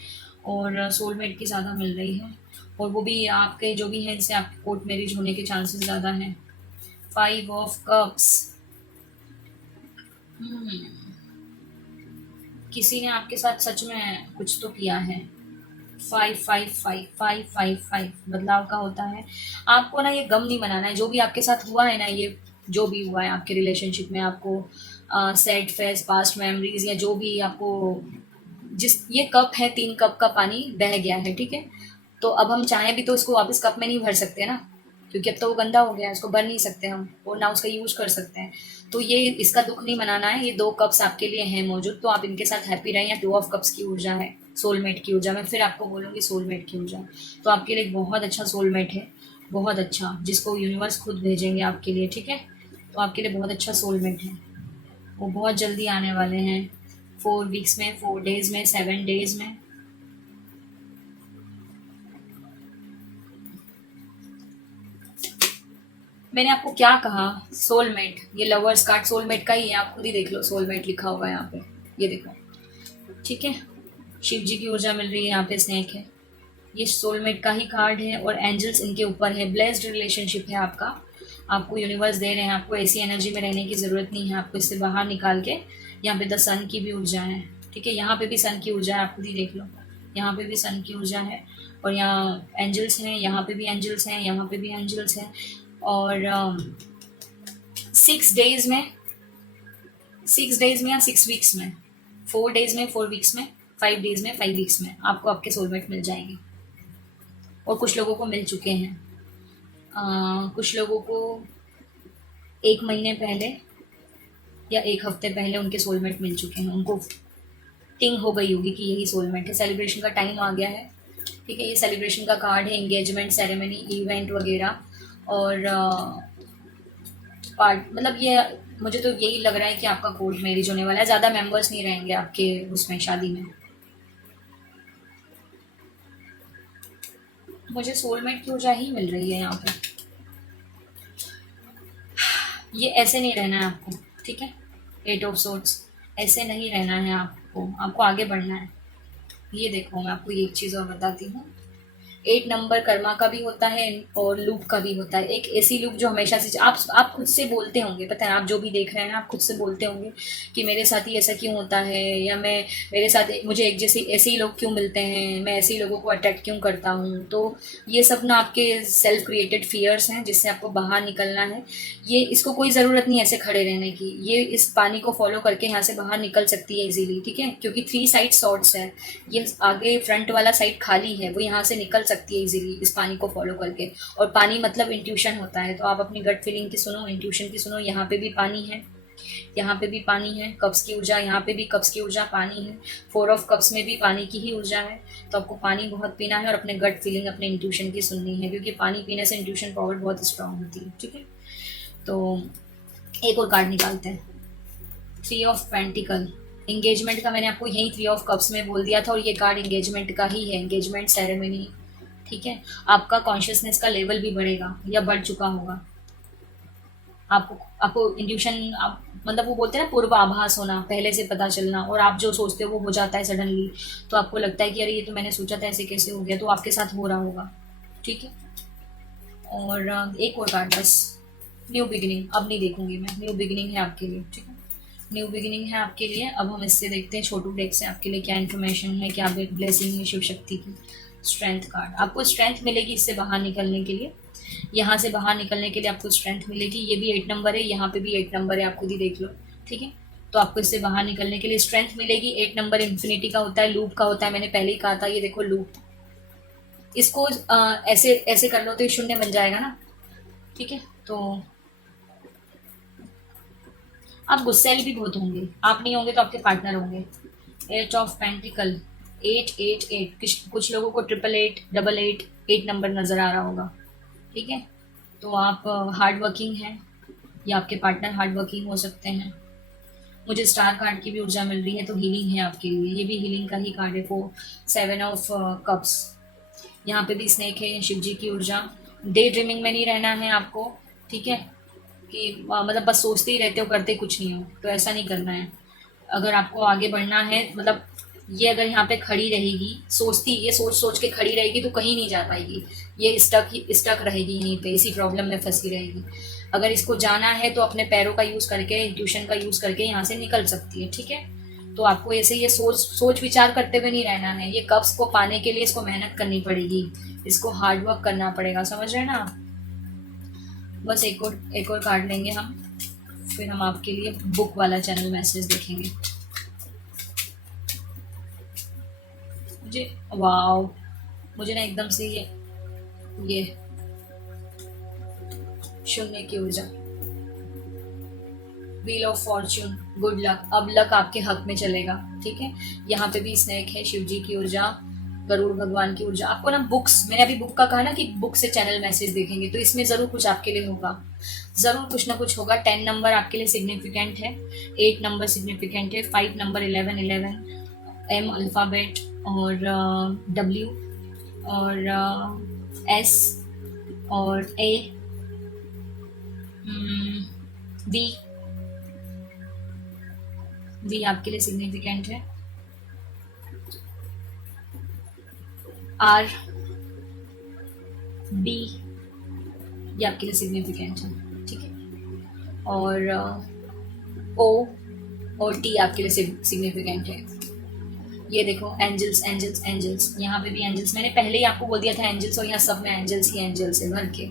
और सोलमेट की ज़्यादा मिल रही है। और वो भी आपके जो भी हैं, इनसे आपके कोर्ट मैरिज होने के चांसेस ज़्यादा हैं। 5 ऑफ कप्स, किसी ने आपके साथ सच में कुछ तो किया है। 5 बदलाव का होता है। आपको ना ये गम नहीं मनाना है, जो भी आपके साथ हुआ है ना, ये जो भी हुआ है आपके रिलेशनशिप में, आपको सैड फेस, पास्ट मेमोरीज या जो भी आपको, जिस ये कप है 3 कप का पानी बह गया है, ठीक है। तो अब हम चाहें भी तो इसको वापस कप में नहीं भर सकते ना, क्योंकि अब तो वो गंदा हो गया है, उसको भर नहीं सकते हम और ना उसका यूज कर सकते हैं। तो ये इसका दुख नहीं मनाना है। ये 2 कप्स आपके लिए हैं मौजूद, तो आप इनके साथ हैप्पी रहें। या 2 ऑफ कप्स की ऊर्जा है, सोलमेट की ऊर्जा। मैं फिर आपको बोलूँगी सोलमेट की ऊर्जा। तो आपके लिए बहुत अच्छा सोलमेट है, बहुत अच्छा, जिसको यूनिवर्स खुद भेजेंगे आपके लिए, ठीक है। तो आपके लिए बहुत अच्छा सोलमेट है, वो बहुत जल्दी आने वाले हैं। 4 वीक्स में, 4 डेज में, 7 डेज में। मैंने आपको क्या कहा, सोलमेट। ये लवर्स कार्ड सोलमेट का ही है, आप खुद ही देख लो, सोलमेट लिखा हुआ है यहाँ पे, ये देखो, ठीक है। शिव जी की ऊर्जा मिल रही है, यहाँ पे स्नेक है, ये सोलमेट का ही कार्ड है। और एंजल्स इनके ऊपर है। ब्लेस्ड रिलेशनशिप है आपका, आपको यूनिवर्स दे रहे हैं। आपको ऐसी एनर्जी में रहने की ज़रूरत नहीं है, आपको इससे बाहर निकाल के। यहाँ पे द सन की भी ऊर्जा है, ठीक है। यहाँ पे भी सन की ऊर्जा है, आप खुद ही देख लो, यहाँ पे भी सन की ऊर्जा है। और यहाँ एंजल्स हैं, यहाँ पे भी एंजल्स हैं, यहाँ पे भी एंजल्स हैं। और 6 डेज में, 6 डेज में या 6 वीक्स में, 4 डेज में, 4 वीक्स में, 5 डेज में, 5 वीक्स में आपको आपके सोलमेट मिल जाएंगे। और कुछ लोगों को मिल चुके हैं। कुछ लोगों को 1 महीने पहले या 1 हफ्ते पहले उनके सोलमेट मिल चुके हैं। उनको टिंग हो गई होगी कि यही सोलमेट है। सेलिब्रेशन का टाइम आ गया है, ठीक है। ये सेलिब्रेशन का कार्ड है, एंगेजमेंट, सेरेमनी, इवेंट वगैरह। और पार्ट, मतलब ये मुझे तो यही लग रहा है कि आपका कोर्ट मैरिज होने वाला है। ज़्यादा मेंबर्स नहीं रहेंगे आपके उसमें, शादी में। मुझे सोलमेट की ऊर्जा ही मिल रही है यहाँ पे। ये ऐसे नहीं रहना है आपको, ठीक है। 8 ऑफ सोर्ड्स, ऐसे नहीं रहना है आपको, आपको आगे बढ़ना है। ये देखो, मैं आपको ये एक चीज़ और बताती हूँ। 8 नंबर कर्मा का भी होता है और लूप का भी होता है। एक ऐसी लूप जो हमेशा से, आप खुद से बोलते होंगे, पता है, आप जो भी देख रहे हैं आप खुद से बोलते होंगे कि मेरे साथ ही ऐसा क्यों होता है, या मेरे साथ मुझे एक जैसे ऐसे ही लोग क्यों मिलते हैं, मैं ऐसे ही लोगों को अट्रैक्ट क्यों करता हूँ। तो ये सब ना आपके सेल्फ क्रिएटेड फियर्स हैं, जिससे आपको बाहर निकलना है। ये इसको कोई ज़रूरत नहीं ऐसे खड़े रहने की। ये इस पानी को फॉलो करके यहाँ से बाहर निकल सकती है इजीली, ठीक है। क्योंकि 3 साइड सॉर्ड्स है, ये आगे फ्रंट वाला साइड खाली है, वो यहाँ से निकल सकती है इजीली इस पानी को फॉलो करके। और पानी मतलब इंट्यूशन होता है, तो आप अपनी गट फीलिंग की सुनो, इंट्यूशन की सुनो। यहाँ पे भी पानी है, यहाँ पे भी पानी है, कप्स की ऊर्जा, यहाँ पे भी कप्स की ऊर्जा, पानी है। 4 ऑफ कप्स में भी पानी की ही ऊर्जा है। तो आपको पानी बहुत पीना है और अपने गट फीलिंग, अपने इंट्यूशन की सुननी है, क्योंकि पानी पीने से इंट्यूशन पावर बहुत स्ट्रांग होती है, ठीक है। तो एक और कार्ड निकालते हैं, 3 ऑफ पेंटिकल। एंगेजमेंट का मैंने आपको यही 3 ऑफ कप्स में बोल दिया था, और ये कार्ड एंगेजमेंट का ही है, एंगेजमेंट सेरेमनी, ठीक है। आपका कॉन्शियसनेस का लेवल भी बढ़ेगा या बढ़ चुका होगा। आपको इंट्यूशन, आप मतलब वो बोलते हैं ना, पूर्वाभास होना, पहले से पता चलना, और आप जो सोचते हो वो हो जाता है सडनली। तो आपको लगता है कि अरे ये तो मैंने सोचा था, ऐसे कैसे हो गया, तो आपके साथ हो रहा होगा, ठीक है। और एक और कार्ड बस, न्यू बिगिनिंग। अब नहीं देखूंगी मैं, न्यू बिगिनिंग है आपके लिए, ठीक है। न्यू बिगिनिंग है आपके लिए। अब हम इससे देखते हैं छोटू डेक से आपके लिए क्या इन्फॉर्मेशन है, क्या ब्लेसिंग है शिव शक्ति की। स्ट्रेंथ कार्ड, आपको स्ट्रेंथ मिलेगी इससे बाहर निकलने के लिए। यहाँ से बाहर निकलने के लिए आपको स्ट्रेंथ मिलेगी। ये भी 8 नंबर है, यहाँ पे भी 8 नंबर है, आप खुद ही देख लो, ठीक है। तो आपको इससे बाहर निकलने के लिए स्ट्रेंथ मिलेगी। 8 नंबर इन्फिनिटी का होता है, लूप का होता है, मैंने पहले ही कहा था। ये देखो लूप, इसको ऐसे ऐसे कर लो तो ये शून्य बन जाएगा ना, ठीक है। तो आप गुस्सैल भी बहुत होंगे, आप नहीं होंगे तो आपके पार्टनर होंगे। 8 ऑफ पेंटिकल, 888, कुछ लोगों को 888, 88, 8 नंबर नज़र आ रहा होगा। ठीक है, तो आप हार्ड वर्किंग हैं या आपके पार्टनर हार्ड वर्किंग हो सकते हैं। मुझे स्टार कार्ड की भी ऊर्जा मिल रही है, तो हीलिंग है आपके लिए, ये भी हीलिंग का ही कार्ड है। 7 ऑफ कप्स, यहाँ पे भी स्नेक है, शिव जी की ऊर्जा। डे ड्रीमिंग में नहीं रहना है आपको, ठीक है, कि मतलब बस सोचते ही रहते हो, करते कुछ नहीं हो, तो ऐसा नहीं करना है। अगर आपको आगे बढ़ना है, मतलब ये अगर यहाँ पे खड़ी रहेगी, सोचती, ये सोच सोच के खड़ी रहेगी तो कहीं नहीं जा पाएगी, ये स्टक रहेगी यहीं पे, इसी प्रॉब्लम में फंसी रहेगी। अगर इसको जाना है तो अपने पैरों का यूज़ करके, इंट्यूशन का यूज़ करके यहाँ से निकल सकती है। ठीक है, तो आपको ऐसे ये सोच विचार करते हुए नहीं रहना है। ये कप्स को पाने के लिए इसको मेहनत करनी पड़ेगी, इसको हार्ड वर्क करना पड़ेगा, समझ रहे हैं ना आप। बस एक और कार्ड लेंगे हम, फिर हम आपके लिए बुक वाला चैनल मैसेज देखेंगे। वाओ, मुझे ना एकदम से ये शून्य की ऊर्जा, wheel of Fortune, good luck, अब लक आपके हक में चलेगा। ठीक है, यहाँ पे भी स्नेक है, शिव जी की ऊर्जा, गरुड़ भगवान की ऊर्जा। आपको ना बुक्स, मैंने अभी बुक का कहा ना कि बुक से चैनल मैसेज देखेंगे, तो इसमें जरूर कुछ आपके लिए होगा, जरूर कुछ ना कुछ होगा। 10 नंबर आपके लिए सिग्निफिकेंट है, 8 नंबर सिग्निफिकेंट है, 5 नंबर 11, एम अल्फाबेट, और डब्ल्यू, और एस, और ए, वी आपके लिए सिग्निफिकेंट है, आर, बी, ये आपके लिए सिग्निफिकेंट है। ठीक है, और ओ और टी आपके लिए सिग्निफिकेंट है। ये देखो एंजल्स एंजल्स एंजल्स, यहाँ पे भी एंजल्स, मैंने पहले ही आपको बोल दिया था एंजल्स, और यहाँ सब में एंजल्स ही एंजल्स है भर के।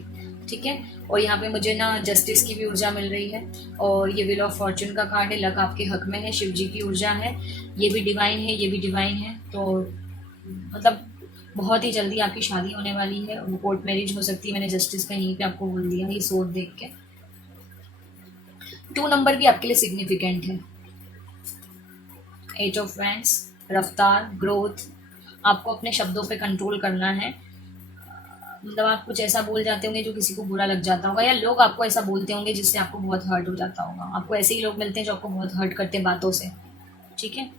ठीक है, और यहाँ पे मुझे ना जस्टिस की भी ऊर्जा मिल रही है, और ये व्हील ऑफ फॉर्च्यून का कार्ड है, लक आपके हक में है, शिव जी की ऊर्जा है, ये भी डिवाइन है, ये भी डिवाइन है। तो मतलब बहुत ही जल्दी आपकी शादी होने वाली है, कोर्ट मैरिज हो सकती है, मैंने जस्टिस का यहीं पे आपको बोल दिया ये सोच देख के। 2 नंबर भी आपके लिए सिग्निफिकेंट है, 8 ऑफ वैंड्स, रफ्तार, ग्रोथ, आपको अपने शब्दों पे कंट्रोल करना है। मतलब आप कुछ ऐसा बोल जाते होंगे जो किसी को बुरा लग जाता होगा, या लोग आपको ऐसा बोलते होंगे जिससे आपको बहुत हर्ट हो जाता होगा। आपको ऐसे ही लोग मिलते हैं जो आपको बहुत हर्ट करते हैं बातों से। ठीक है,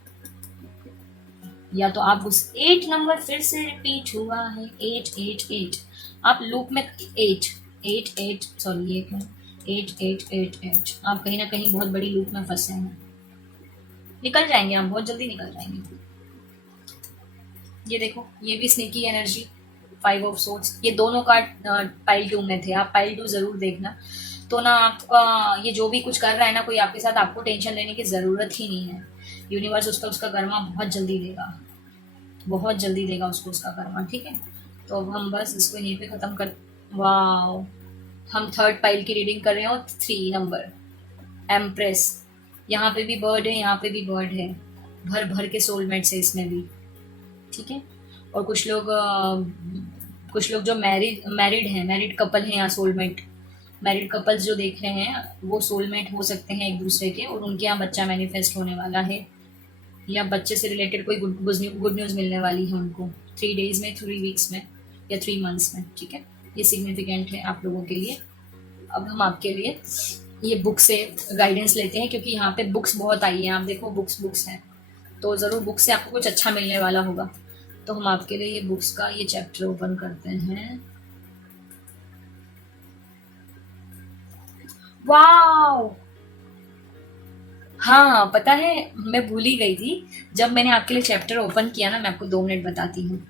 या तो आप उस 8 नंबर फिर से रिपीट हुआ है, 888, आप लूप में 8 सॉरी, ये क्यों 8 आप कहीं ना कहीं बहुत बड़ी लूप में फंसे हैं। निकल जाएंगे आप, बहुत जल्दी निकल जाएंगे। ये देखो, ये भी स्नेकी एनर्जी, 5 ऑफ सोर्ड्स, ये दोनों कार्ड पाइल 2 में थे, आप पाइल 2 जरूर देखना। तो ना आपका ये जो भी कुछ कर रहा है ना कोई आपके साथ, आपको टेंशन लेने की ज़रूरत ही नहीं है। यूनिवर्स उसका कर्मा बहुत जल्दी देगा, बहुत जल्दी देगा उसको उसका कर्मा। ठीक है, तो अब हम बस इसको यहीं पे ख़त्म कर। वाओ, हम 3rd पाइल की रीडिंग कर रहे हो, 3 नंबर, एम्प्रेस, यहाँ पे भी बर्ड है, यहाँ पे भी बर्ड है, भर भर के सोलमेट्स है इसमें भी। ठीक है, और कुछ लोग जो मैरिड हैं, मैरिड कपल हैं, या सोलमेट, मैरिड कपल्स जो देख रहे हैं वो सोलमेट हो सकते हैं एक दूसरे के, और उनके यहाँ बच्चा मैनिफेस्ट होने वाला है, या बच्चे से रिलेटेड कोई गुड न्यूज़ मिलने वाली है उनको 3 डेज में, 3 वीक्स में, या 3 मंथ्स में। ठीक है, ये सिग्निफिकेंट है आप लोगों के लिए। अब हम आपके लिए ये बुक से गाइडेंस लेते हैं, क्योंकि यहाँ पे बुक्स बहुत आई हैं, आप देखो बुक्स हैं, तो ज़रूर बुक से आपको कुछ अच्छा मिलने वाला होगा। तो हम आपके लिए ये बुक्स का ये चैप्टर ओपन करते हैं। वाओ, हाँ पता है, मैं भूल ही गई थी, जब मैंने आपके लिए चैप्टर ओपन किया ना, मैं आपको 2 मिनट बताती हूँ।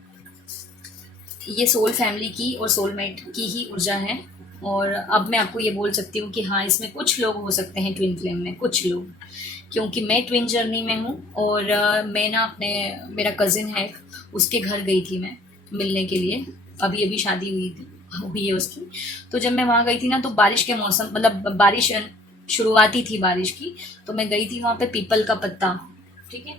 ये सोल फैमिली की और सोलमेट की ही ऊर्जा है, और अब मैं आपको ये बोल सकती हूँ कि हाँ, इसमें कुछ लोग हो सकते हैं ट्विन फ्लेम में, कुछ लोग, क्योंकि मैं ट्विन जर्नी में हूँ, और मैं ना मेरा कज़िन है, उसके घर गई थी मैं मिलने के लिए, अभी अभी शादी हुई है उसकी। तो जब मैं वहाँ गई थी ना, तो बारिश के मौसम, मतलब बारिश शुरुआती थी बारिश की, तो मैं गई थी वहाँ पे पीपल का पत्ता, ठीक है,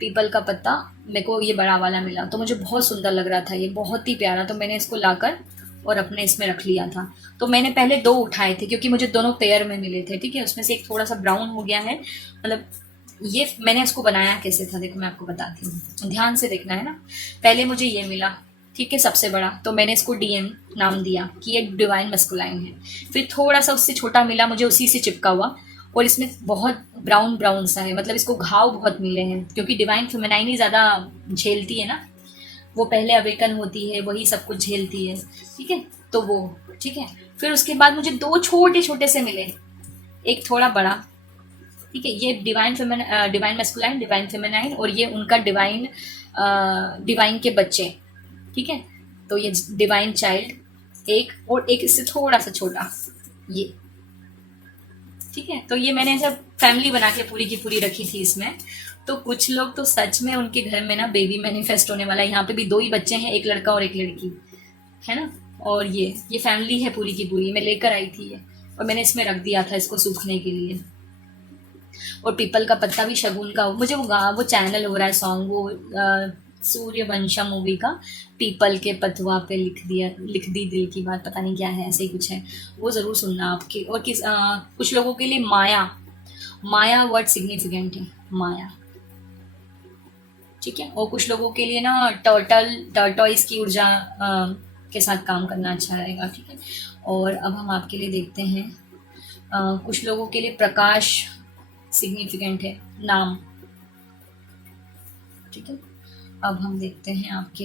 पीपल का पत्ता मेरे को ये बड़ा वाला मिला, तो मुझे बहुत सुंदर लग रहा था, ये बहुत ही प्यारा, तो मैंने इसको लाकर और अपने इसमें रख लिया था। तो मैंने पहले 2 उठाए थे क्योंकि मुझे दोनों पेयर में मिले थे, ठीक है। उसमें से एक थोड़ा सा ब्राउन हो गया है, मतलब ये मैंने इसको बनाया कैसे था देखो, मैं आपको बताती हूँ, ध्यान से देखना है ना। पहले मुझे ये मिला, ठीक है, सबसे बड़ा, तो मैंने इसको डीएम नाम दिया कि ये डिवाइन मस्कुलाइन है। फिर थोड़ा सा उससे छोटा मिला मुझे, उसी से चिपका हुआ, और इसमें बहुत ब्राउन ब्राउन सा है, मतलब इसको घाव बहुत मिले हैं क्योंकि डिवाइन फेमिनाइन ही ज़्यादा झेलती है ना, वो पहले अवेकन होती है, वही सब कुछ झेलती है, ठीक है। तो वो ठीक है। फिर उसके बाद मुझे 2 छोटे छोटे से मिले, एक थोड़ा बड़ा, ठीक है, ये डिवाइन मैस्कुलाइन, डिवाइन फेमिनाइन, और ये उनका डिवाइन के बच्चे, ठीक है। तो ये डिवाइन चाइल्ड एक, और एक इससे थोड़ा सा छोटा ये, ठीक है। तो ये मैंने जब फैमिली बना के पूरी की पूरी रखी थी इसमें, तो कुछ लोग तो सच में उनके घर में ना बेबी मैनिफेस्ट होने वाला है। यहाँ पे भी 2 ही बच्चे हैं, एक लड़का और एक लड़की, है ना। और ये फैमिली है पूरी की पूरी, मैं लेकर आई थी ये, और मैंने इसमें रख दिया था इसको सूखने के लिए। और पीपल का पत्ता भी शगुन का, मुझे वो चैनल हो रहा है सॉन्ग, वो सूर्यवंशम मूवी का, पीपल के पतवा पे लिख दी दिल की बात, पता नहीं क्या है, ऐसे ही कुछ है, वो ज़रूर सुनना आपकी। और कुछ लोगों के लिए माया वर्ड सिग्निफिकेंट है, माया, ठीक है। और कुछ लोगों के लिए ना टर्टॉइस की ऊर्जा के साथ काम करना अच्छा रहेगा, ठीक है। और अब हम आपके लिए देखते हैं, कुछ लोगों के लिए प्रकाश सिग्निफिकेंट है, नाम, ठीक है। अब हम देखते हैं आपके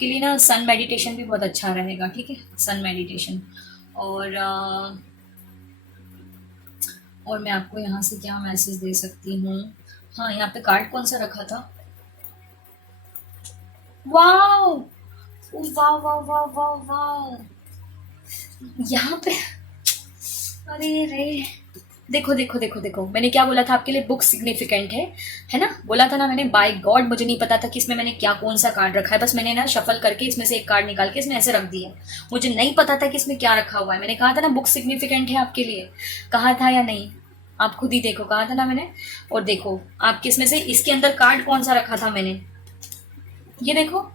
लिए ना सन मेडिटेशन भी बहुत अच्छा रहेगा, ठीक है, सन मेडिटेशन। और मैं आपको यहाँ से क्या मैसेज दे सकती हूँ। हाँ, यहाँ पे कार्ड कौन सा रखा था, wow wow wow wow wow wow, यहाँ पे, अरे रे, देखो देखो देखो देखो, मैंने क्या बोला था आपके लिए, बुक सिग्निफिकेंट है ना, बोला था ना मैंने। बाय गॉड मुझे नहीं पता था कि इसमें मैंने क्या कौन सा कार्ड रखा है, बस मैंने ना शफल करके इसमें से एक कार्ड निकाल के इसमें ऐसे रख दिया, मुझे नहीं पता था कि इसमें क्या रखा हुआ है। मैंने कहा था ना बुक सिग्निफिकेंट है आपके लिए, कहा था या नहीं, आप खुद ही देखो, कहा था ना मैंने। और देखो आपके इसमें से इसके अंदर कार्ड कौन सा रखा था मैंने, ये देखो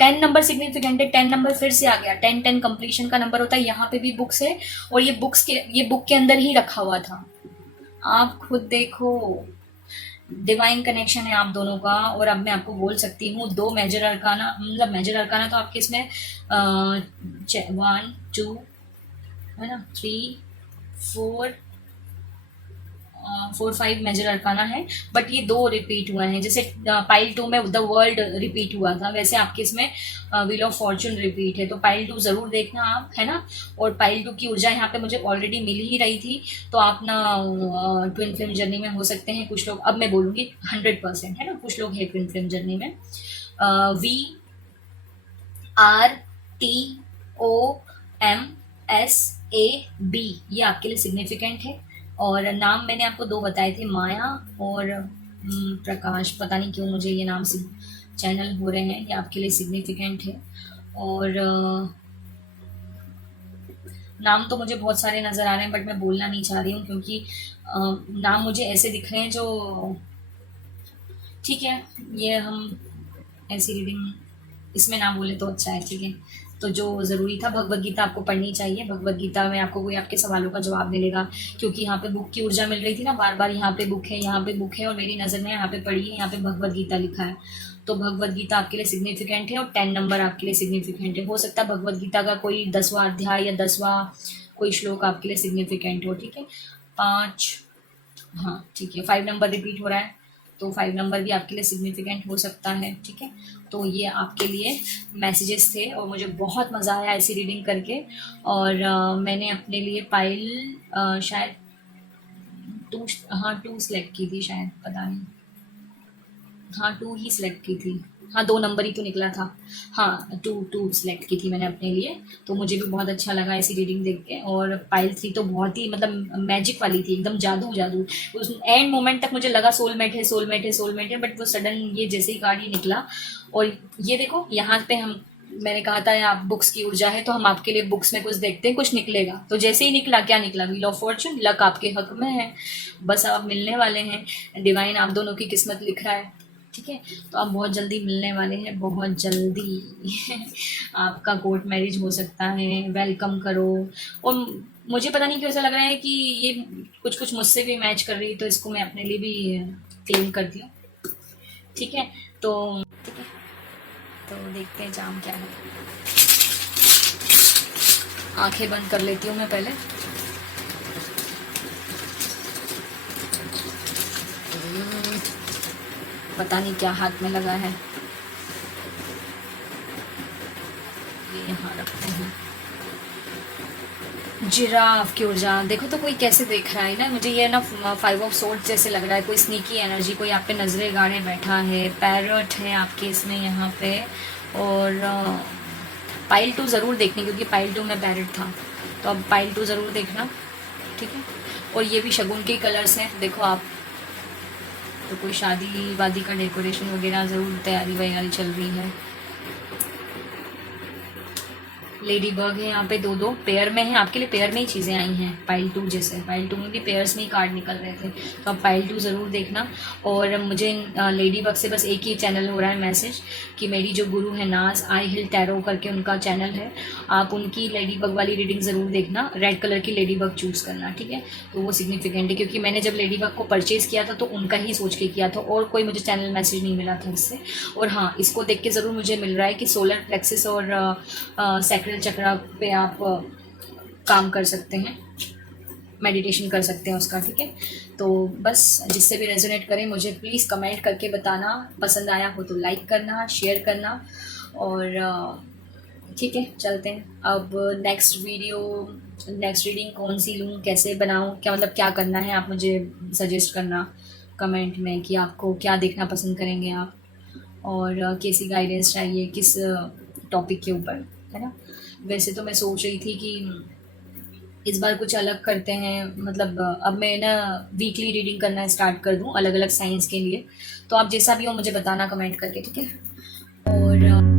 10 नंबर सिग्निफिकेंट है, 10 नंबर फिर से आ गया, 10 कंप्लीशन का नंबर होता है, यहाँ पे भी बुक्स है, और ये बुक के अंदर ही रखा हुआ था, आप खुद देखो, डिवाइन कनेक्शन है आप दोनों का। और अब मैं आपको बोल सकती हूँ 2 मेजर अरकाना, मतलब मेजर अरकाना तो आपके इसमें 1 2 है ना, 3 4 5 मेजर अरकाना है, बट ये 2 रिपीट हुए हैं, जैसे पाइल 2 में द वर्ल्ड रिपीट हुआ था, वैसे आपके इसमें व्हील ऑफ फॉर्चून रिपीट है। तो पाइल 2 जरूर देखना आप, है ना। और पाइल 2 की ऊर्जा यहाँ पे मुझे ऑलरेडी मिल ही रही थी, तो आप ना ट्विन फ्लेम जर्नी में हो सकते हैं कुछ लोग, अब मैं बोलूँगी 100%, है ना, कुछ लोग हैं ट्विन फ्लेम जर्नी में। VRTOMSAB ये आपके लिए सिग्निफिकेंट है। और नाम मैंने आपको 2 बताए थे, माया और प्रकाश, पता नहीं क्यों मुझे ये नाम से चैनल हो रहे हैं, ये आपके लिए सिग्निफिकेंट है। और नाम तो मुझे बहुत सारे नज़र आ रहे हैं, बट मैं बोलना नहीं चाह रही हूँ क्योंकि नाम मुझे ऐसे दिख रहे हैं जो, ठीक है, ये हम ऐसी रीडिंग इसमें ना बोले तो अच्छा है, ठीक है। तो जो ज़रूरी था, भगवद गीता आपको पढ़नी चाहिए, भगवद गीता में आपको कोई आपके सवालों का जवाब मिलेगा, क्योंकि यहाँ पे बुक की ऊर्जा मिल रही थी ना, बार बार यहाँ पे बुक है, यहाँ पे बुक है, और मेरी नज़र में यहाँ पे पड़ी है, यहाँ पे भगवद गीता लिखा है, तो भगवद गीता आपके लिए सिग्निफिकेंट है, और 10 नंबर आपके लिए सिग्निफिकेंट है। हो सकता है भगवद गीता का कोई 10वां अध्याय या 10वां कोई श्लोक आपके लिए सिग्निफिकेंट हो, ठीक है। 5, हाँ ठीक है, 5 नंबर रिपीट हो रहा है, तो 5 नंबर भी आपके लिए सिग्निफिकेंट हो सकता है, ठीक है। तो ये आपके लिए मैसेजेस थे, और मुझे बहुत मज़ा आया ऐसी रीडिंग करके। और मैंने अपने लिए पाइल शायद 2 सिलेक्ट की थी शायद, पता नहीं, हाँ 2 ही सिलेक्ट की थी, हाँ 2 नंबर ही तो निकला था, हाँ 2 सिलेक्ट की थी मैंने अपने लिए। तो मुझे भी बहुत अच्छा लगा ऐसी रीडिंग देख के। और पाइल 3 तो बहुत ही मतलब मैजिक वाली थी, एकदम जादू जादू, उस एंड मोमेंट तक मुझे लगा सोलमेट है सोलमेट है सोलमेट है, बट वो सडन ये जैसे ही कार्ड ही निकला। और ये देखो यहाँ पे मैंने कहा था आप बुक्स की ऊर्जा है, तो हम आपके लिए बुक्स में कुछ देखते हैं, कुछ निकलेगा। तो जैसे ही निकला, क्या निकला, व्हील ऑफ फॉर्चून, लक आपके हक में है, बस आप मिलने वाले हैं, डिवाइन आप दोनों की किस्मत लिख रहा है, ठीक है। तो आप बहुत जल्दी मिलने वाले हैं, बहुत जल्दी आपका कोर्ट मैरिज हो सकता है, वेलकम करो। और मुझे पता नहीं क्यों ऐसा लग रहा है कि ये कुछ कुछ मुझसे भी मैच कर रही है, तो इसको मैं अपने लिए भी क्लेम करती हूँ। ठीक है, तो ठीक है, तो देखते हैं जाम क्या है। आंखें बंद कर लेती हूँ मैं पहले। पता नहीं क्या हाथ में लगा है, ये यहाँ रखते हैं। जिराफ की ऊर्जा देखो तो, कोई कैसे देख रहा है ना मुझे, ये ना 5 ऑफ सोर्ड्स जैसे लग रहा है, कोई स्नीकी एनर्जी, कोई आप पे नजरें गाड़े बैठा है। पैरट है आपके इसमें यहाँ पे। और पाइल 2 ज़रूर देखनी, क्योंकि पाइल 2 में पैरट था, तो अब पाइल 2 ज़रूर देखना। ठीक है, और ये भी शगुन के कलर्स हैं, देखो आप। तो कोई शादी वादी का डेकोरेशन वगैरह ज़रूर तैयारी वैयारी चल रही है। लेडी बग है यहाँ पे, 2-2 पेयर में है, आपके लिए पेयर में ही चीज़ें आई हैं। पाइल 2 जैसे, पाइल 2 में भी पेयर्स में ही कार्ड निकल रहे थे, तो आप पाइल 2 ज़रूर देखना। और मुझे लेडी बग से बस एक ही चैनल हो रहा है मैसेज कि मेरी जो गुरु है नाज आई हिल टैरो करके उनका चैनल है, आप उनकी लेडी बग वाली रीडिंग ज़रूर देखना। रेड कलर की लेडी बग चूज़ करना, ठीक है। तो वो सिग्निफिकेंट है, क्योंकि मैंने जब लेडी बग को परचेज़ किया था तो उनका ही सोच के किया था, और कोई मुझे चैनल मैसेज नहीं मिला था इससे। और हाँ, इसको देख के ज़रूर मुझे मिल रहा है कि सोलर प्लेक्सिस और सैक्रल चक्रा पे आप काम कर सकते हैं, मेडिटेशन कर सकते हैं उसका। ठीक है, तो बस जिससे भी रेजोनेट करें मुझे प्लीज़ कमेंट करके बताना, पसंद आया हो तो लाइक करना, शेयर करना। और ठीक है, चलते हैं अब नेक्स्ट रीडिंग कौन सी लूँ, कैसे बनाऊँ, क्या मतलब क्या करना है, आप मुझे सजेस्ट करना कमेंट में कि आपको क्या देखना पसंद करेंगे आप, और कैसी गाइडेंस चाहिए, किस टॉपिक के ऊपर, है ना। वैसे तो मैं सोच रही थी कि इस बार कुछ अलग करते हैं, मतलब अब मैं ना वीकली रीडिंग करना स्टार्ट कर दूं अलग अलग साइंस के लिए। तो आप जैसा भी हो मुझे बताना कमेंट करके, ठीक है। और